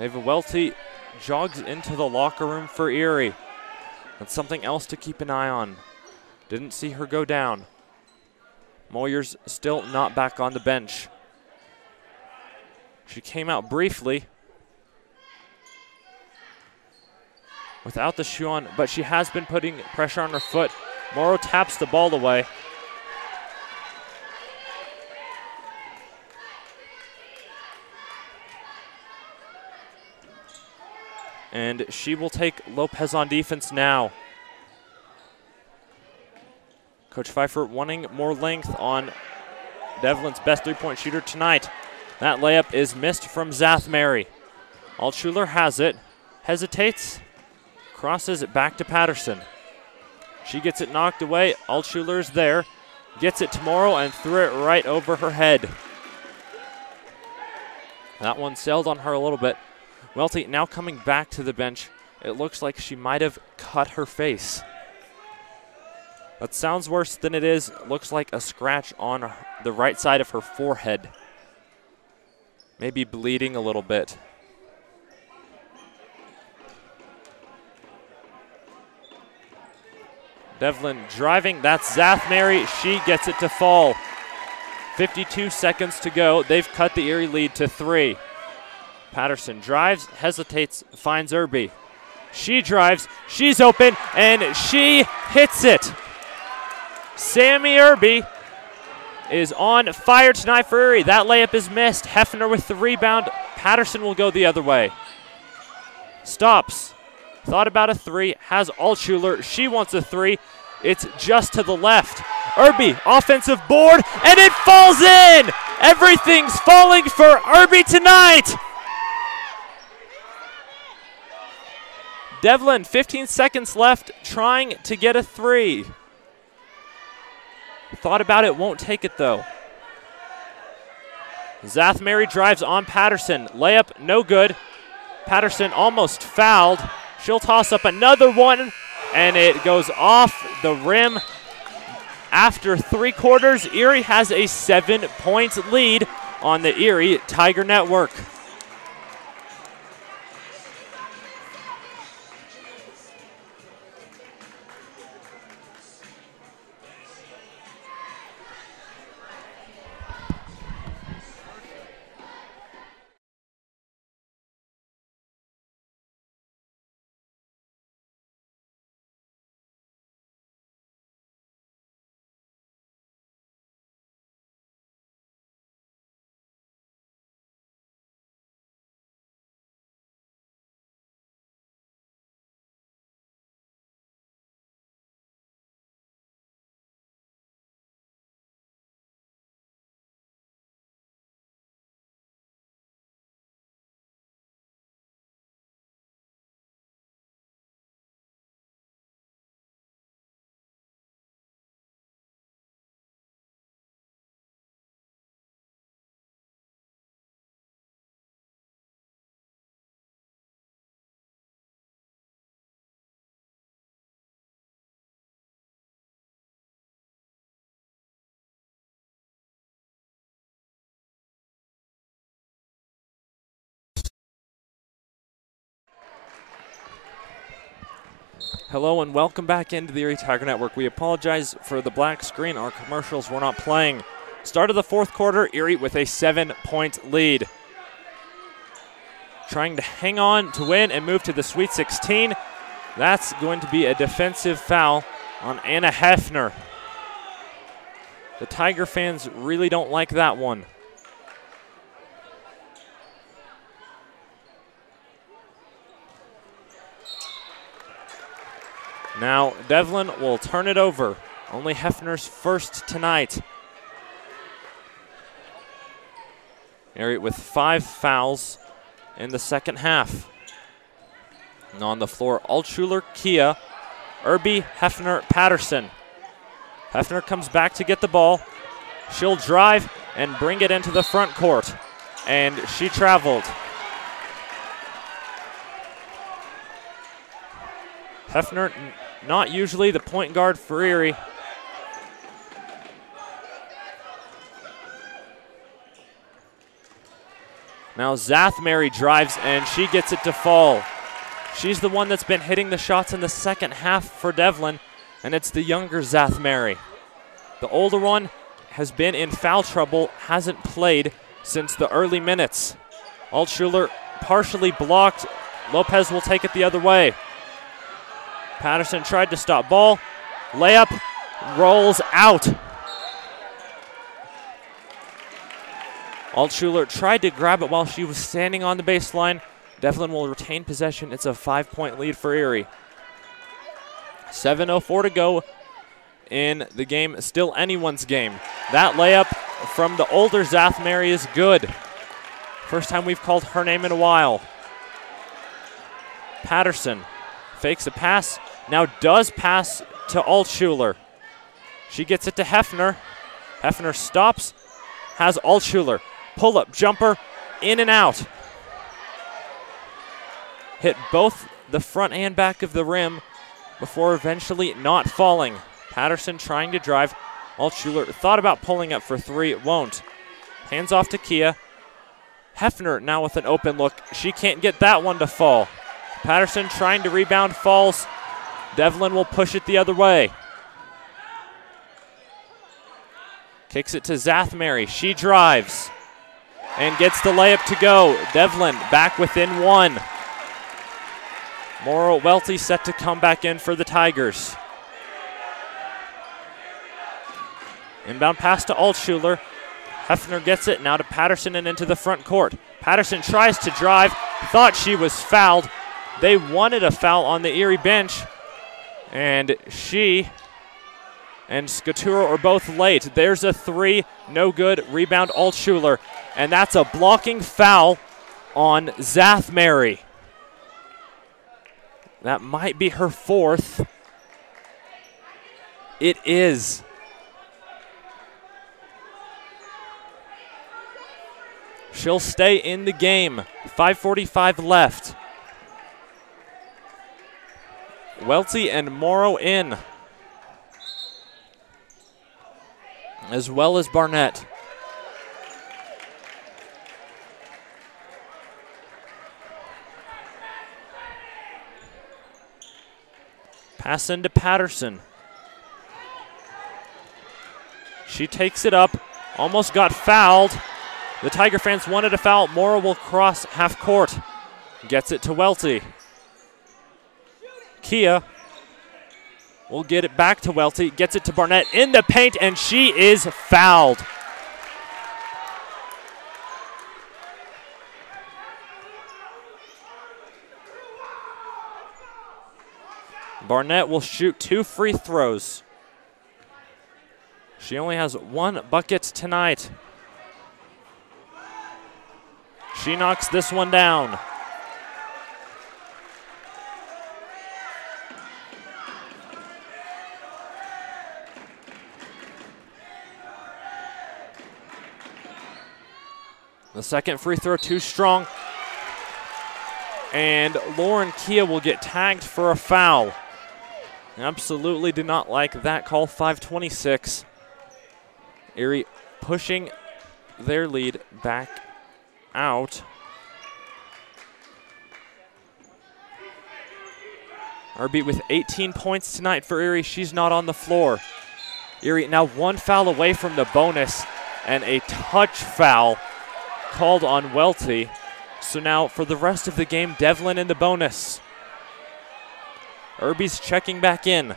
Ava Welty jogs into the locker room for Erie. That's something else to keep an eye on. Didn't see her go down. Moyer's still not back on the bench. She came out briefly without the shoe on, but she has been putting pressure on her foot. Morrow taps the ball away. And she will take Lopez on defense now. Coach Pfeiffer wanting more length on Devlin's best three-point shooter tonight. That layup is missed from Zathmary. Altschuler has it, hesitates, crosses it back to Patterson. She gets it knocked away. Altschuler's there. Gets it to Morrow and threw it right over her head. That one sailed on her a little bit. Welty now coming back to the bench. It looks like she might have cut her face. That sounds worse than it is. Looks like a scratch on the right side of her forehead. Maybe bleeding a little bit. Devlin driving. That's Zathmary. She gets it to fall. 52 seconds to go. They've cut the Erie lead to 3. Patterson drives, hesitates, finds Irby. She drives, she's open, and she hits it. Sammy Irby is on fire tonight for Erie. That layup is missed. Hefner with the rebound. Patterson will go the other way. Stops. Thought about a 3. Has Altschuler. She wants a 3. It's just to the left. Irby, offensive board, and it falls in! Everything's falling for Irby tonight! Devlin, 15 seconds left, trying to get a 3. Thought about it, won't take it though. Zathmary drives on Patterson. Layup, no good. Patterson almost fouled. She'll toss up another one, and it goes off the rim. After 3 quarters, Erie has a 7-point lead on the Erie Tiger Network. Hello and welcome back into the Erie Tiger Network. We apologize for the black screen. Our commercials were not playing. Start of the 4th quarter, Erie with a 7-point lead. Trying to hang on to win and move to the Sweet 16. That's going to be a defensive foul on Anna Hefner. The Tiger fans really don't like that one. Now Devlin will turn it over. Only Hefner's first tonight. Erie with 5 fouls in the second half. And on the floor, Altschuler, Kia, Irby, Hefner, Patterson. Hefner comes back to get the ball. She'll drive and bring it into the front court. And she traveled. Hefner, not usually the point guard for Erie. Now Zathmary drives and she gets it to fall. She's the one that's been hitting the shots in the second half for Devlin, and it's the younger Zathmary. The older one has been in foul trouble, hasn't played since the early minutes. Altschuler partially blocked. Lopez will take it the other way. Patterson tried to stop ball. Layup rolls out. Altschuler tried to grab it while she was standing on the baseline. Devlin will retain possession. It's a 5-point lead for Erie. 7:04 to go in the game. Still anyone's game. That layup from the older Zathmary is good. First time we've called her name in a while. Patterson fakes a pass. Now does pass to Altshuler. She gets it to Hefner. Hefner stops, has Altshuler. Pull-up jumper, in and out. Hit both the front and back of the rim before eventually not falling. Patterson trying to drive. Altshuler thought about pulling up for three, won't. Hands off to Kia. Hefner now with an open look. She can't get that one to fall. Patterson trying to rebound, falls. Devlin will push it the other way. Kicks it to Zathmary. She drives and gets the layup to go. Devlin back within one. Morrow Welty set to come back in for the Tigers. Inbound pass to Altshuler. Hefner gets it now to Patterson and into the front court. Patterson tries to drive, thought she was fouled. They wanted a foul on the Erie bench, and she and Skaturo are both late. There's a three, no good. Rebound Altshuler, and that's a blocking foul on Zathmary. That might be her fourth. It is. She'll stay in the game. 5:45 left. Welty and Morrow in, as well as Barnett. Pass into Patterson. She takes it up, almost got fouled. The Tiger fans wanted a foul. Morrow will cross half court. Gets it to Welty. Kia will get it back to Welty. Gets it to Barnett in the paint, and she is fouled. Barnett will shoot 2 free throws. She only has 1 bucket tonight. She knocks this one down. The second free throw too strong. And Lauren Kia will get tagged for a foul. Absolutely did not like that call. 5:26. Erie pushing their lead back out. Irby with 18 points tonight for Erie. She's not on the floor. Erie now 1 foul away from the bonus, and a touch foul called on Welty. So now for the rest of the game, Devlin in the bonus. Irby's checking back in.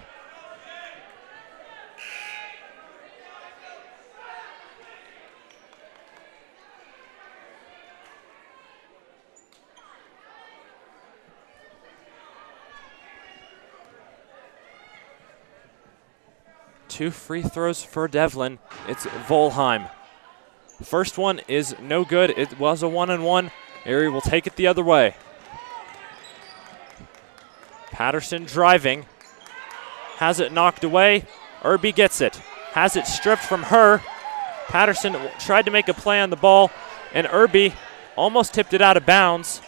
Two free throws for Devlin. It's Volheim. First one is no good. It was a 1-and-1. Erie will take it the other way. Patterson driving. Has it knocked away. Irby gets it. Has it stripped from her. Patterson tried to make a play on the ball, and Irby almost tipped it out of bounds.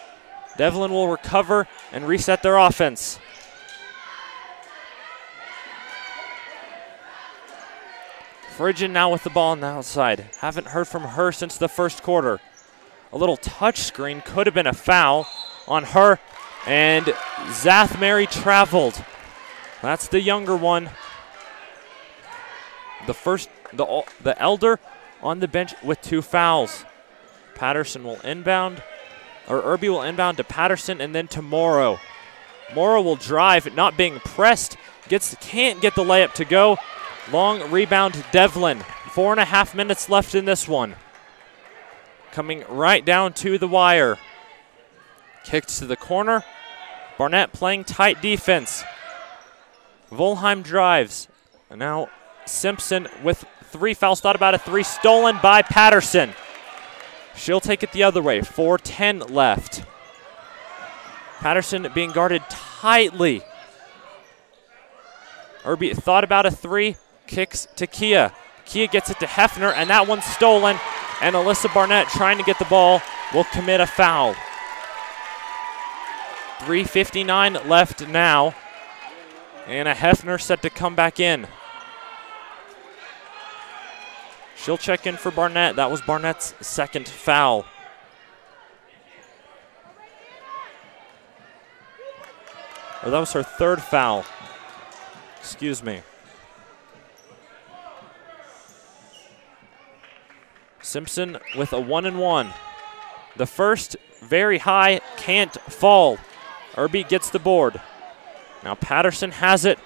Devlin will recover and reset their offense. Frigid now with the ball on the outside. Haven't heard from her since the first quarter. A little touch screen could have been a foul on her, and Zathmary traveled. That's the younger one. The elder on the bench with 2 fouls. Patterson will inbound, or Irby will inbound to Patterson and then to Morrow. Morrow will drive, not being pressed, can't get the layup to go. Long rebound, Devlin. 4.5 minutes left in this one. Coming right down to the wire. Kicked to the corner. Barnett playing tight defense. Volheim drives. And now Simpson with 3 fouls, thought about a 3, stolen by Patterson. She'll take it the other way. 4:10 left. Patterson being guarded tightly. Irby thought about a three, kicks to Kia. Kia gets it to Hefner, and that one's stolen. And Alyssa Barnett, trying to get the ball, will commit a foul. 3:59 left now. Anna Hefner set to come back in. She'll check in for Barnett. That was Barnett's second foul. Or that was her third foul. Excuse me. Simpson with a 1-and-1. The first, very high, can't fall. Irby gets the board. Now Patterson has it.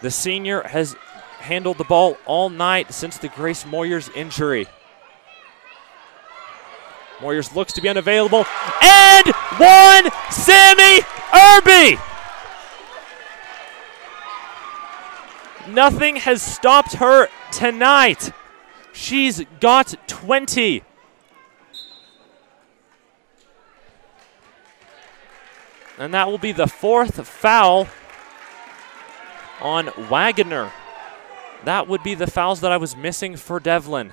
The senior has handled the ball all night since the Grace Moyers injury. Moyers looks to be unavailable. And one, Sammy Irby! Nothing has stopped her tonight. She's got 20. And that will be the fourth foul on Wagner. That would be the fouls that I was missing for Devlin.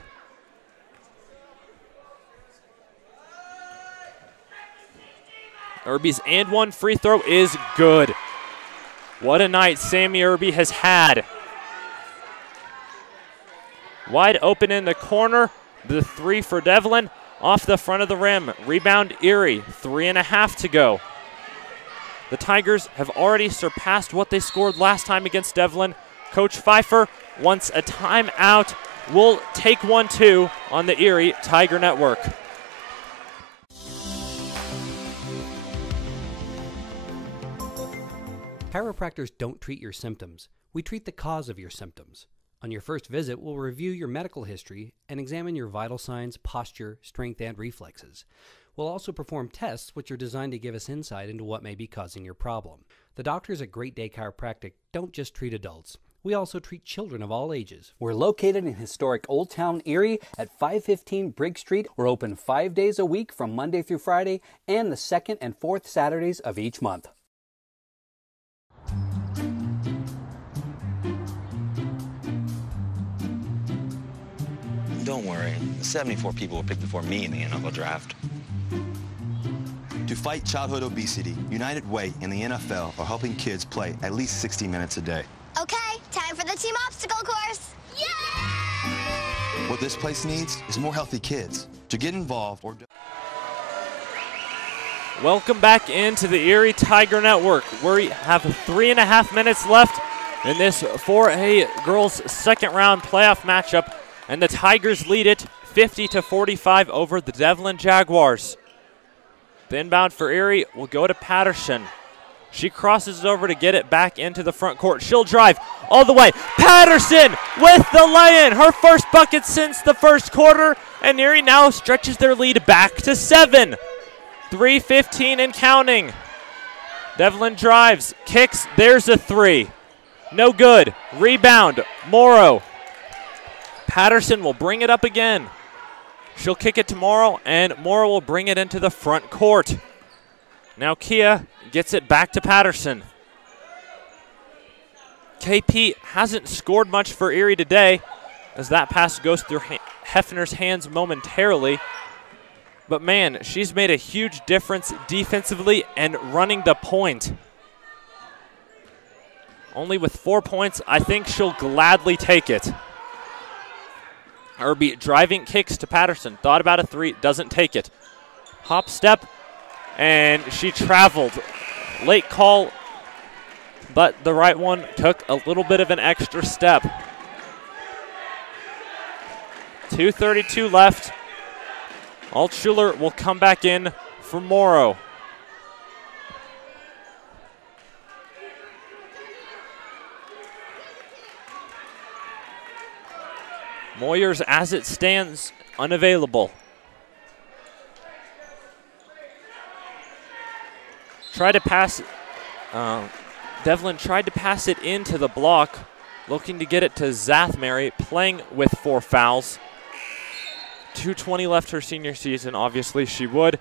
Irby's and one free throw is good. What a night Sammy Irby has had. Wide open in the corner. The three for Devlin. Off the front of the rim. Rebound Erie. 3.5 to go. The Tigers have already surpassed what they scored last time against Devlin. Coach Pfeiffer wants a timeout. We'll take one too on the Erie Tiger Network. Chiropractors don't treat your symptoms. We treat the cause of your symptoms. On your first visit, we'll review your medical history and examine your vital signs, posture, strength, and reflexes. We'll also perform tests which are designed to give us insight into what may be causing your problem. The doctors at Great Day Chiropractic don't just treat adults. We also treat children of all ages. We're located in historic Old Town Erie at 515 Briggs Street. We're open 5 days a week from Monday through Friday and the second and fourth Saturdays of each month. Don't worry, 74 people were picked before me in the NFL draft. To fight childhood obesity, United Way and the NFL are helping kids play at least 60 minutes a day. Okay, time for the team obstacle course. Yay! What this place needs is more healthy kids. To get involved or... Welcome back into the Erie Tiger Network. We have 3.5 minutes left in this 4A girls second round playoff matchup. And the Tigers lead it 50-45 over the Devlin Jaguars. The inbound for Erie will go to Patterson. She crosses over to get it back into the front court. She'll drive all the way. Patterson with the lay-in. Her first bucket since the first quarter. And Erie now stretches their lead back to 7. 3:15 and counting. Devlin drives, kicks. There's a three. No good. Rebound. Morrow. Patterson will bring it up again. She'll kick it to Morrow, and Morrow will bring it into the front court. Now Kia gets it back to Patterson. KP hasn't scored much for Erie today, as that pass goes through Hefner's hands momentarily. But man, she's made a huge difference defensively and running the point. Only with 4 points, I think she'll gladly take it. Irby driving kicks to Patterson. Thought about a three, doesn't take it. Hop step, and she traveled. Late call, but the right one took a little bit of an extra step. 2:32 left. Altschuler will come back in for Morrow. Moyers, as it stands, unavailable. Try to pass. Devlin tried to pass it into the block, looking to get it to Zathmary, playing with 4 fouls. 2:20 left her senior season. Obviously, she would.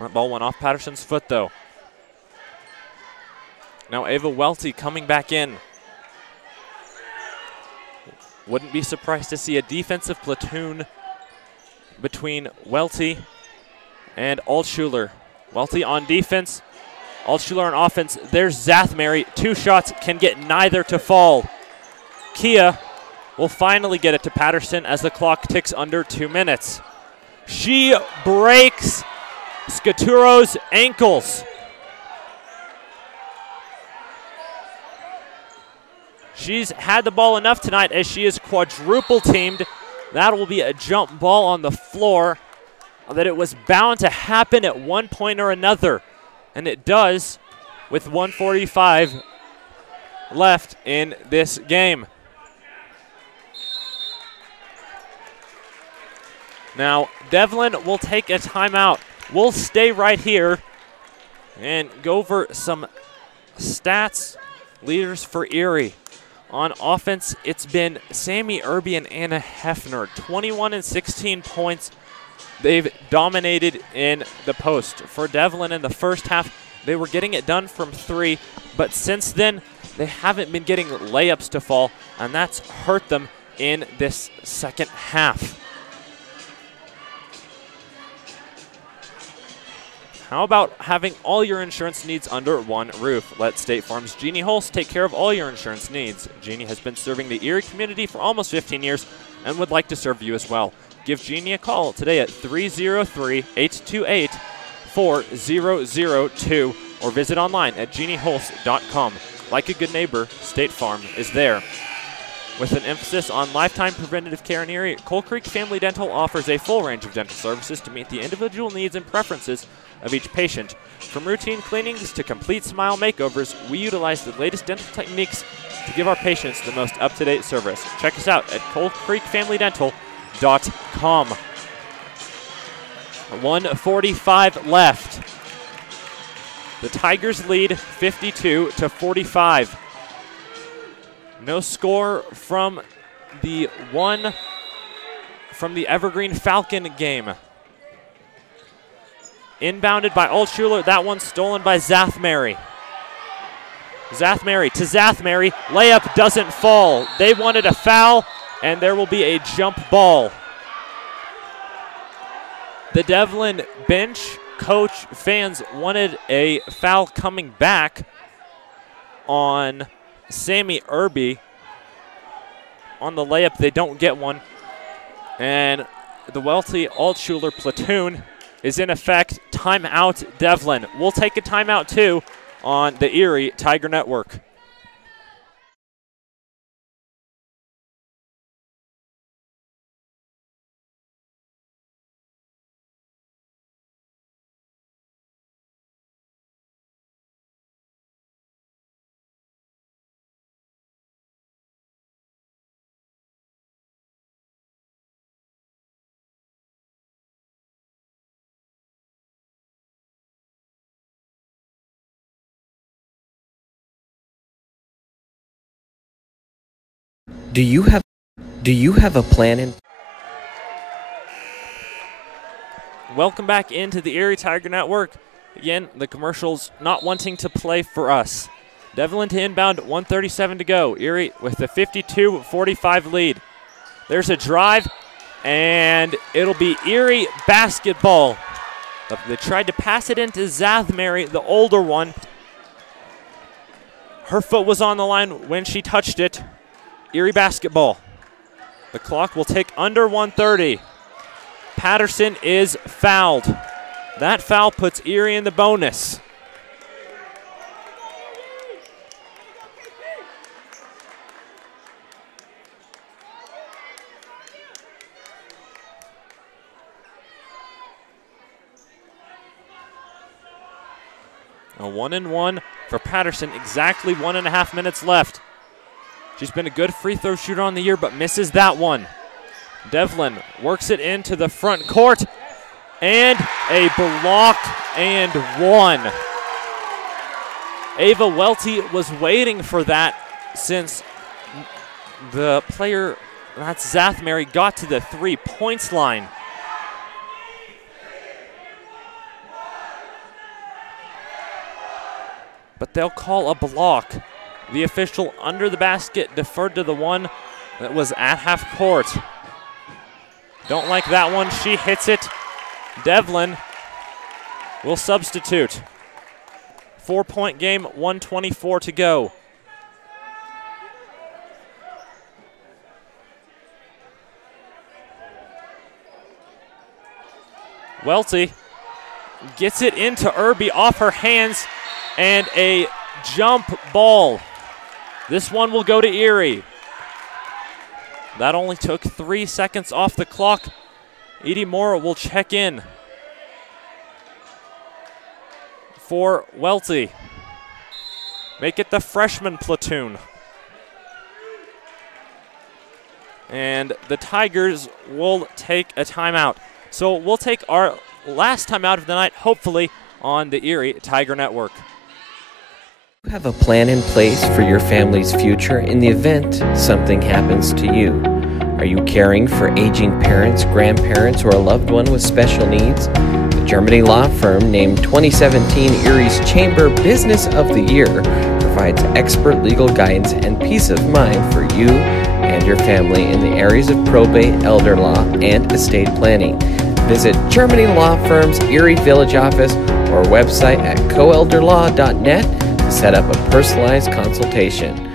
That ball went off Patterson's foot, though. Now Ava Welty coming back in. Wouldn't be surprised to see a defensive platoon between Welty and Altschuler. Welty on defense, Altschuler on offense. There's Zathmary. 2 shots, can get neither to fall. Kia will finally get it to Patterson as the clock ticks under 2 minutes. She breaks Scaturo's ankles. She's had the ball enough tonight as she is quadruple teamed. That will be a jump ball on the floor that it was bound to happen at one point or another. And it does with 1:45 left in this game. Now, Devlin will take a timeout. We'll stay right here and go over some stats, leaders for Erie. On offense, it's been Sammy Irby and Anna Hefner, 21 and 16 points. They've dominated in the post. For Devlin in the first half, they were getting it done from 3, but since then, they haven't been getting layups to fall, and that's hurt them in this second half. How about having all your insurance needs under one roof? Let State Farm's Jeannie Holst take care of all your insurance needs. Jeannie has been serving the Erie community for almost 15 years and would like to serve you as well. Give Jeannie a call today at 303-828-4002 or visit online at jeannieholst.com. Like a good neighbor, State Farm is there. With an emphasis on lifetime preventative care in Erie, Coal Creek Family Dental offers a full range of dental services to meet the individual needs and preferences of each patient. From routine cleanings to complete smile makeovers, we utilize the latest dental techniques to give our patients the most up-to-date service. Check us out at coalcreekfamilydental.com. 1:45 left. The Tigers lead 52-45. No score from the Evergreen Falcon game. Inbounded by Altschuler. That one stolen by Zathmary. Zathmary to Zathmary. Layup doesn't fall. They wanted a foul, and there will be a jump ball. The Devlin bench, coach, fans wanted a foul coming back on Sammy Irby. On the layup, they don't get one. And the Welty Altschuler platoon is in effect. Timeout Devlin. We'll take a timeout too on the Erie Tiger Network. Do you have a plan in? Welcome back into the Erie Tiger Network. Again, the commercials not wanting to play for us. Devlin to inbound, 1:37 to go. Erie with the 52-45 lead. There's a drive, and it'll be Erie basketball. They tried to pass it into Zathmary, the older one. Her foot was on the line when she touched it. Erie basketball. The clock will tick under 1:30. Patterson is fouled. That foul puts Erie in the bonus. A 1-and-1 for Patterson. Exactly 1.5 minutes left. She's been a good free throw shooter on the year, but misses that one. Devlin works it into the front court, and a block and one. Ava Welty was waiting for that since the player, that's Zathmary, got to the 3-point line. But they'll call a block. The official under the basket deferred to the one That was at half court. Don't like that one. She hits it. Devlin will substitute. 4-point game, 1:24 to go. Welty gets it into Irby off her hands, and a jump ball. This one will go to Erie. That only took 3 seconds off the clock. Edie Mora will check in for Welty. Make it the freshman platoon. And the Tigers will take a timeout. So we'll take our last timeout of the night, hopefully, on the Erie Tiger Network. You have a plan in place for your family's future in the event something happens to you. Are you caring for aging parents, grandparents, or a loved one with special needs? The Germany law firm named 2017 Erie's Chamber Business of the Year provides expert legal guidance and peace of mind for you and your family in the areas of probate, elder law, and estate planning. Visit Germany Law Firm's Erie Village office or website at coelderlaw.net to set up a personalized consultation.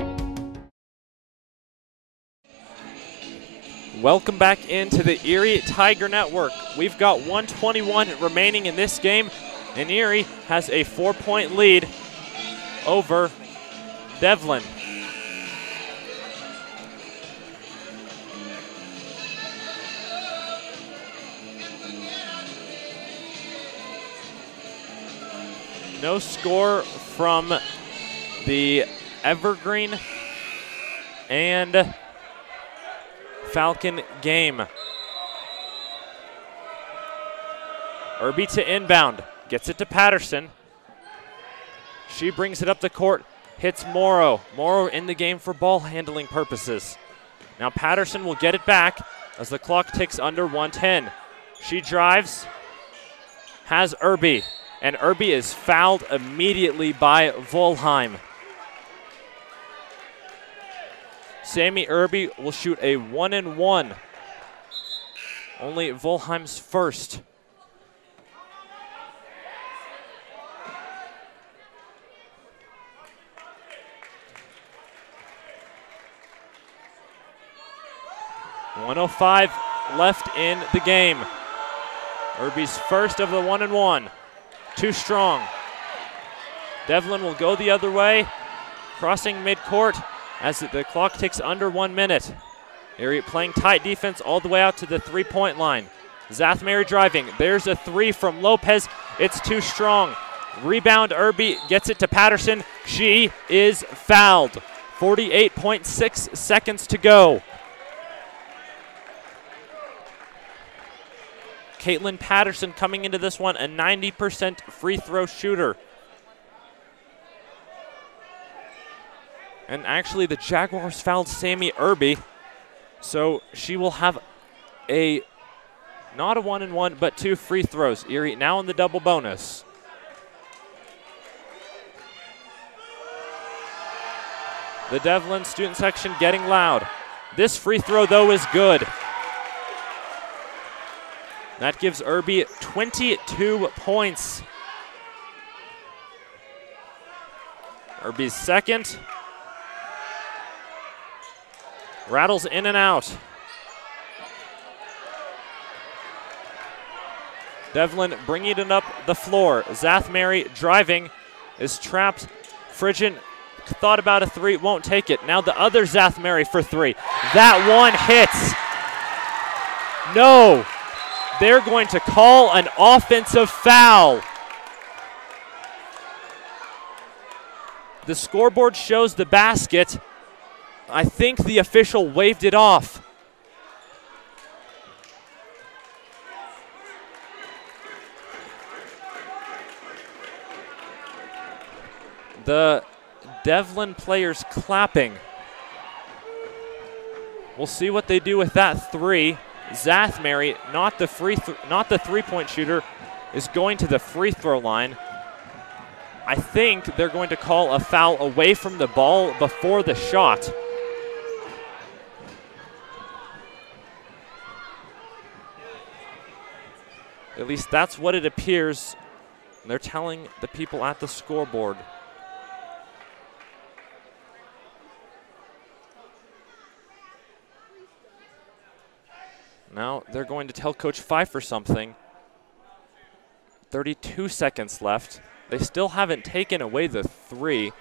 Welcome back into the Erie Tiger Network. We've got 1:21 remaining in this game, and Erie has a 4-point lead over Devlin. No score from the Evergreen and Falcon game. Irby to inbound, gets it to Patterson. She brings it up the court, hits Morrow. Morrow in the game for ball handling purposes. Now Patterson will get it back as the clock ticks under 1:10. She drives, has Irby, and Irby is fouled immediately by Volheim. Sammy Irby will shoot a 1-and-1. Only Volheim's first. .105 left in the game. Irby's first of the 1-and-1. Too strong. Devlin will go the other way, crossing midcourt as the clock ticks under 1 minute. Erie playing tight defense all the way out to the 3-point line. Zathmary driving. There's a 3 from Lopez. It's too strong. Rebound, Irby gets it to Patterson. She is fouled. 48.6 seconds to go. Caitlin Patterson coming into this one, a 90% free throw shooter. And actually the Jaguars fouled Sammy Irby, so she will have a, not a 1-and-1, but 2 free throws. Erie now in the double bonus. The Devlin student section getting loud. This free throw though is good. That gives Irby 22 points. Irby's second. Rattles in and out. Devlin bringing it up the floor. Zathmary driving, is trapped. Phrygian thought about a 3, won't take it. Now the other Zathmary for 3. That one hits. No. They're going to call an offensive foul. The scoreboard shows the basket. I think the official waved it off. The Devlin players clapping. We'll see what they do with that 3. Zathmary, not the 3-point shooter, is going to the free throw line. I think they're going to call a foul away from the ball before the shot. At least that's what it appears. They're telling the people at the scoreboard. Now they're going to tell Coach Pfeiffer something. 32 seconds left. They still haven't taken away the 3.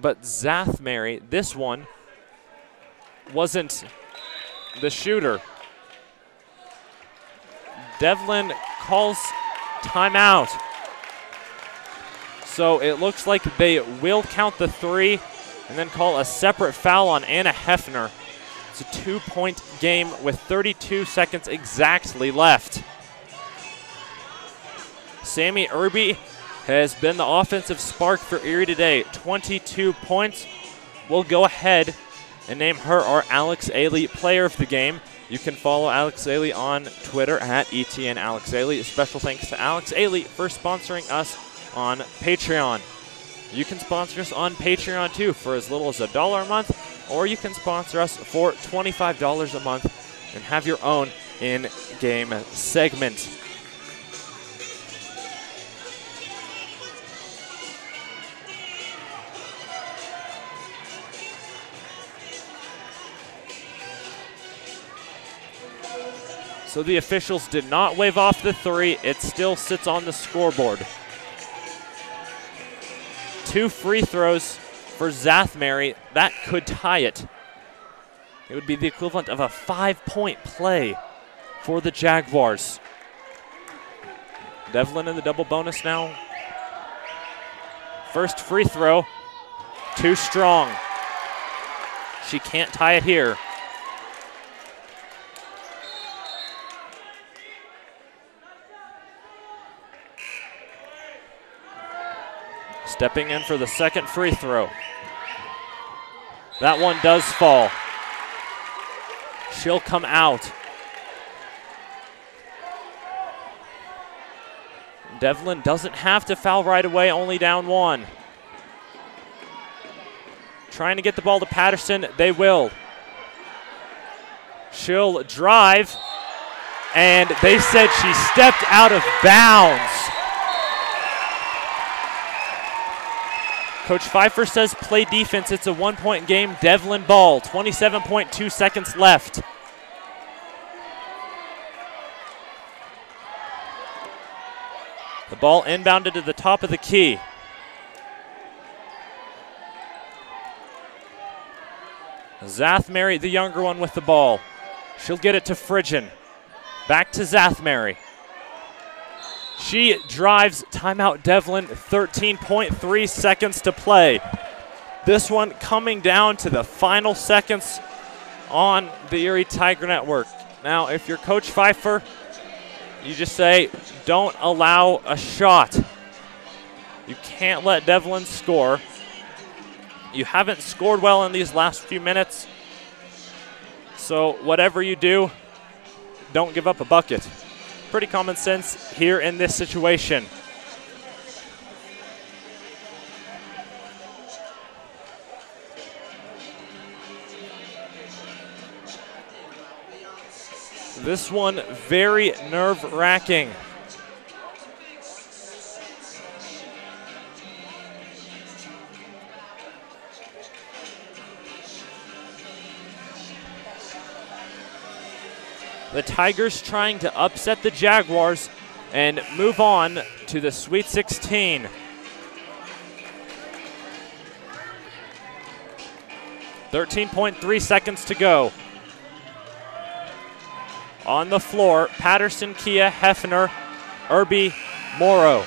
But Zathmary, this one wasn't the shooter. Devlin calls timeout. So it looks like they will count the 3 and then call a separate foul on Anna Hefner. It's a 2-point game with 32 seconds exactly left. Sammy Irby has been the offensive spark for Erie today. 22 points. We'll go ahead and name her our Alex Ailey Player of the Game. You can follow Alex Ailey on Twitter at ETNAlexAiley. Special thanks to Alex Ailey for sponsoring us on Patreon. You can sponsor us on Patreon too for as little as $1 a month, or you can sponsor us for $25 a month and have your own in-game segment. So the officials did not wave off the 3. It still sits on the scoreboard. 2 free throws for Zathmary. That could tie it. It would be the equivalent of a 5-point play for the Jaguars. Devlin in the double bonus now. First free throw, too strong. She can't tie it here. Stepping in for the second free throw. That one does fall. She'll come out. Devlin doesn't have to foul right away, only down 1. Trying to get the ball to Patterson, they will. She'll drive, and they said she stepped out of bounds. Coach Pfeiffer says play defense. It's a 1-point game. Devlin ball. 27.2 seconds left. The ball inbounded to the top of the key. Zathmary, the younger one, with the ball. She'll get it to Fridgen. Back to Zathmary. She drives, timeout Devlin, 13.3 seconds to play. This one coming down to the final seconds on the Erie Tiger Network. Now, if you're Coach Pfeiffer, you just say, don't allow a shot. You can't let Devlin score. You haven't scored well in these last few minutes, so whatever you do, don't give up a bucket. Pretty common sense here in this situation. This one very nerve-wracking. The Tigers trying to upset the Jaguars and move on to the Sweet 16. .3 seconds to go. On the floor, Patterson, Kia, Hefner, Irby, Morrow.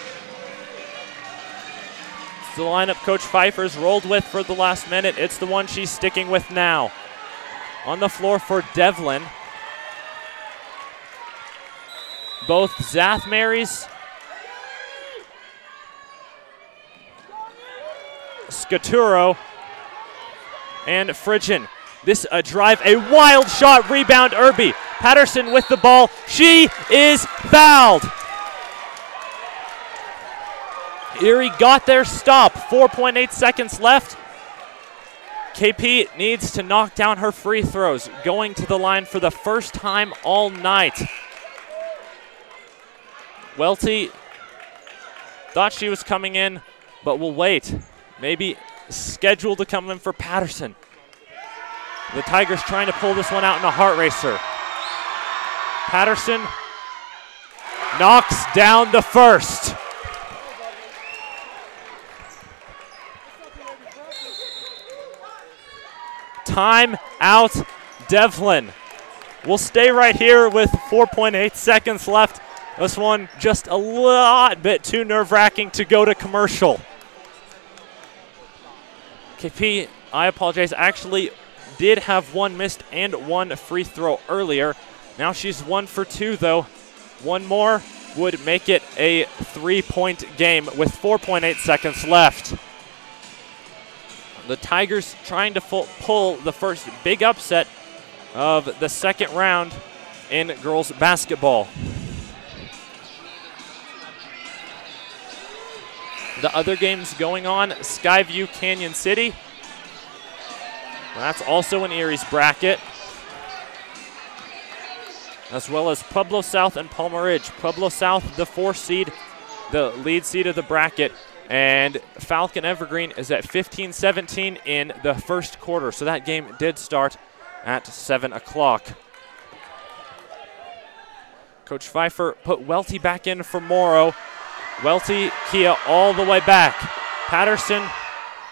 It's the lineup Coach Pfeiffer's rolled with for the last minute. It's the one she's sticking with now. On the floor for Devlin. Both Zathmary's, Scaturo, and Fridgen. This a drive, a wild shot, rebound Irby. Patterson with the ball. She is fouled. Erie got their stop. 4.8 seconds left. KP needs to knock down her free throws, going to the line for the first time all night. Welty thought she was coming in, but will wait. Maybe scheduled to come in for Patterson. The Tigers trying to pull this one out in a heart racer. Patterson knocks down the first. Time out, Devlin. We'll stay right here with 4.8 seconds left. This one just a lot bit too nerve-wracking to go to commercial. KP, I apologize, actually did have one missed and one free throw earlier. Now she's 1 for 2 though. One more would make it a 3-point game with 4.8 seconds left. The Tigers trying to pull the first big upset of the second round in girls basketball. The other games going on, Skyview, Canyon City. That's also in Erie's bracket. As well as Pueblo South and Palmer Ridge. Pueblo South, the 4 seed, the lead seed of the bracket. And Falcon Evergreen is at 15-17 in the first quarter. So that game did start at 7 o'clock. Coach Pfeiffer put Welty back in for Morrow. Welty, Kia all the way back. Patterson,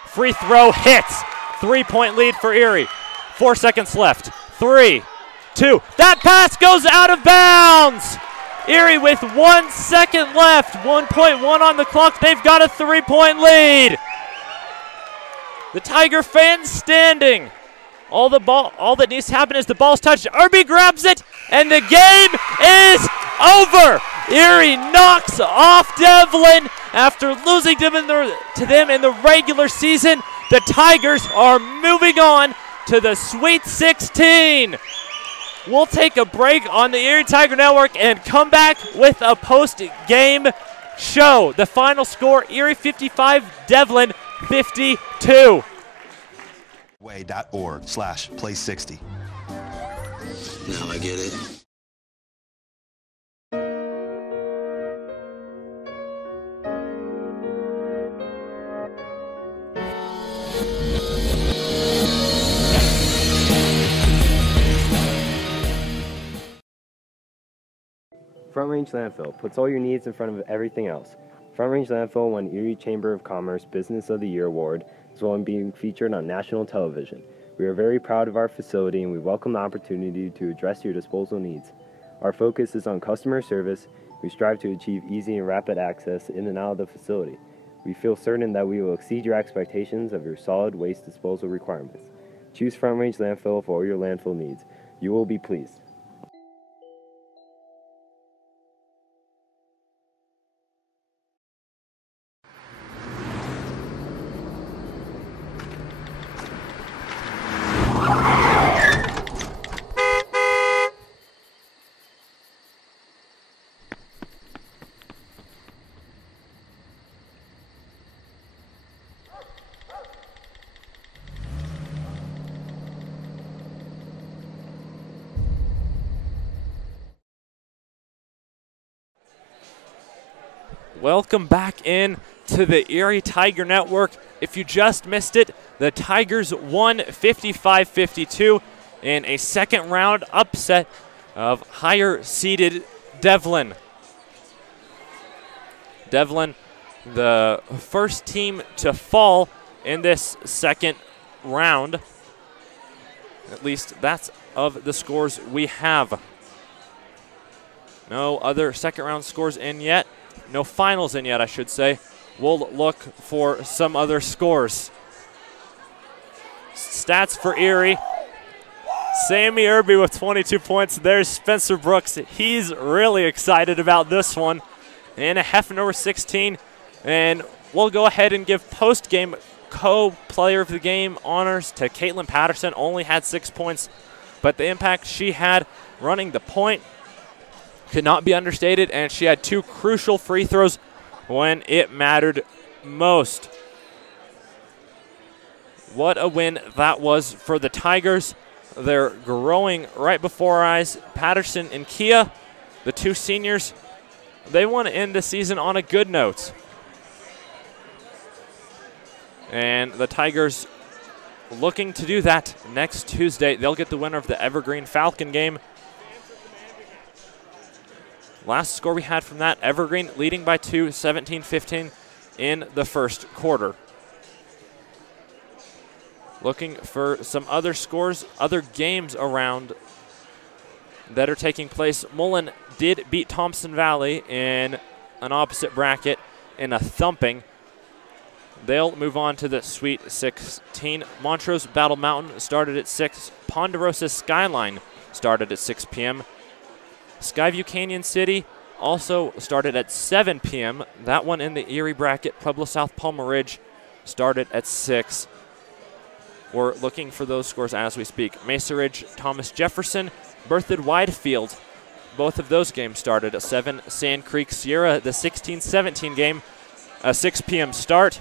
free throw, hits. 3-point lead for Erie. 4 seconds left. 3, 2. That pass goes out of bounds. Erie with 1 second left. 1.1 on the clock. They've got a 3-point lead. The Tiger fans standing. All that needs to happen is the ball's touched. Irby grabs it, and the game is over. Erie knocks off Devlin after losing to them in the regular season. The Tigers are moving on to the Sweet 16. We'll take a break on the Erie Tiger Network and come back with a post-game show. The final score, Erie 55, Devlin 52. way.org/play60. Now I get it. Front Range Landfill puts all your needs in front of everything else. Front Range Landfill won Erie Chamber of Commerce Business of the Year Award, as well as being featured on national television. We are very proud of our facility and we welcome the opportunity to address your disposal needs. Our focus is on customer service. We strive to achieve easy and rapid access in and out of the facility. We feel certain that we will exceed your expectations of your solid waste disposal requirements. Choose Front Range Landfill for all your landfill needs. You will be pleased. Welcome back in to the Erie Tiger Network. If you just missed it, the Tigers won 55-52 in a second round upset of higher seeded Devlin. Devlin, the first team to fall in this second round. At least that's of the scores we have. No other second round scores in yet. No finals in yet, I should say. We'll look for some other scores. Stats for Erie. Sammy Irby with 22 points. There's Spencer Brooks. He's really excited about this one. And a Hefner with 16. And we'll go ahead and give post-game co-player of the game honors to Caitlin Patterson. Only had 6 points, but the impact she had running the point could not be understated, and she had 2 crucial free throws when it mattered most. What a win that was for the Tigers. They're growing right before our eyes. Patterson and Kia, the 2 seniors, They want to end the season on a good note. And the Tigers looking to do that next Tuesday. They'll get the winner of the Evergreen Falcon game. Last score we had from that, Evergreen leading by 2, 17-15 in the first quarter. Looking for some other scores, other games around that are taking place. Mullen did beat Thompson Valley in an opposite bracket in a thumping. They'll move on to the Sweet 16. Montrose Battle Mountain started at 6. Ponderosa Skyline started at 6 p.m. Skyview Canyon City also started at 7 p.m. That one in the Erie bracket. Pueblo South Palmer Ridge started at 6. We're looking for those scores as we speak. Mesa Ridge, Thomas Jefferson, Berthoud Widefield. Both of those games started at 7. Sand Creek Sierra, the 16-17 game, a 6 p.m. start.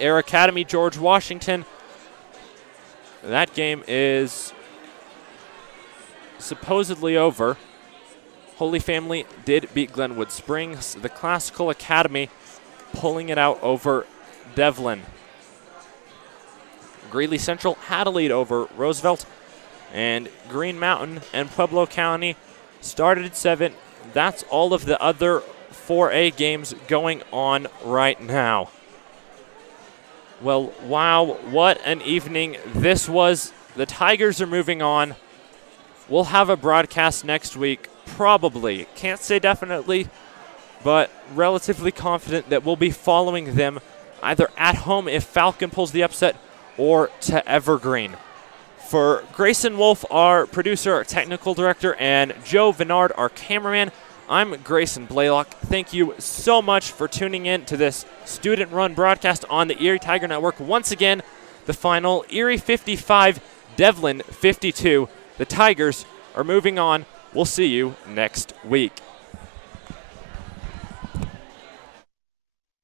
Air Academy, George Washington. That game is supposedly over. Holy Family did beat Glenwood Springs. The Classical Academy pulling it out over Devlin. Greeley Central had a lead over Roosevelt. And Green Mountain and Pueblo County started at 7. That's all of the other 4A games going on right now. Well, wow, what an evening this was. The Tigers are moving on. We'll have a broadcast next week, probably. Can't say definitely, but relatively confident that we'll be following them either at home if Falcon pulls the upset or to Evergreen. For Grayson Wolf, our producer, our technical director, and Joe Vinard, our cameraman, I'm Grayson Blaylock. Thank you so much for tuning in to this student-run broadcast on the Erie Tiger Network. Once again, the final, Erie 55, Devlin 52. The Tigers are moving on. We'll see you next week.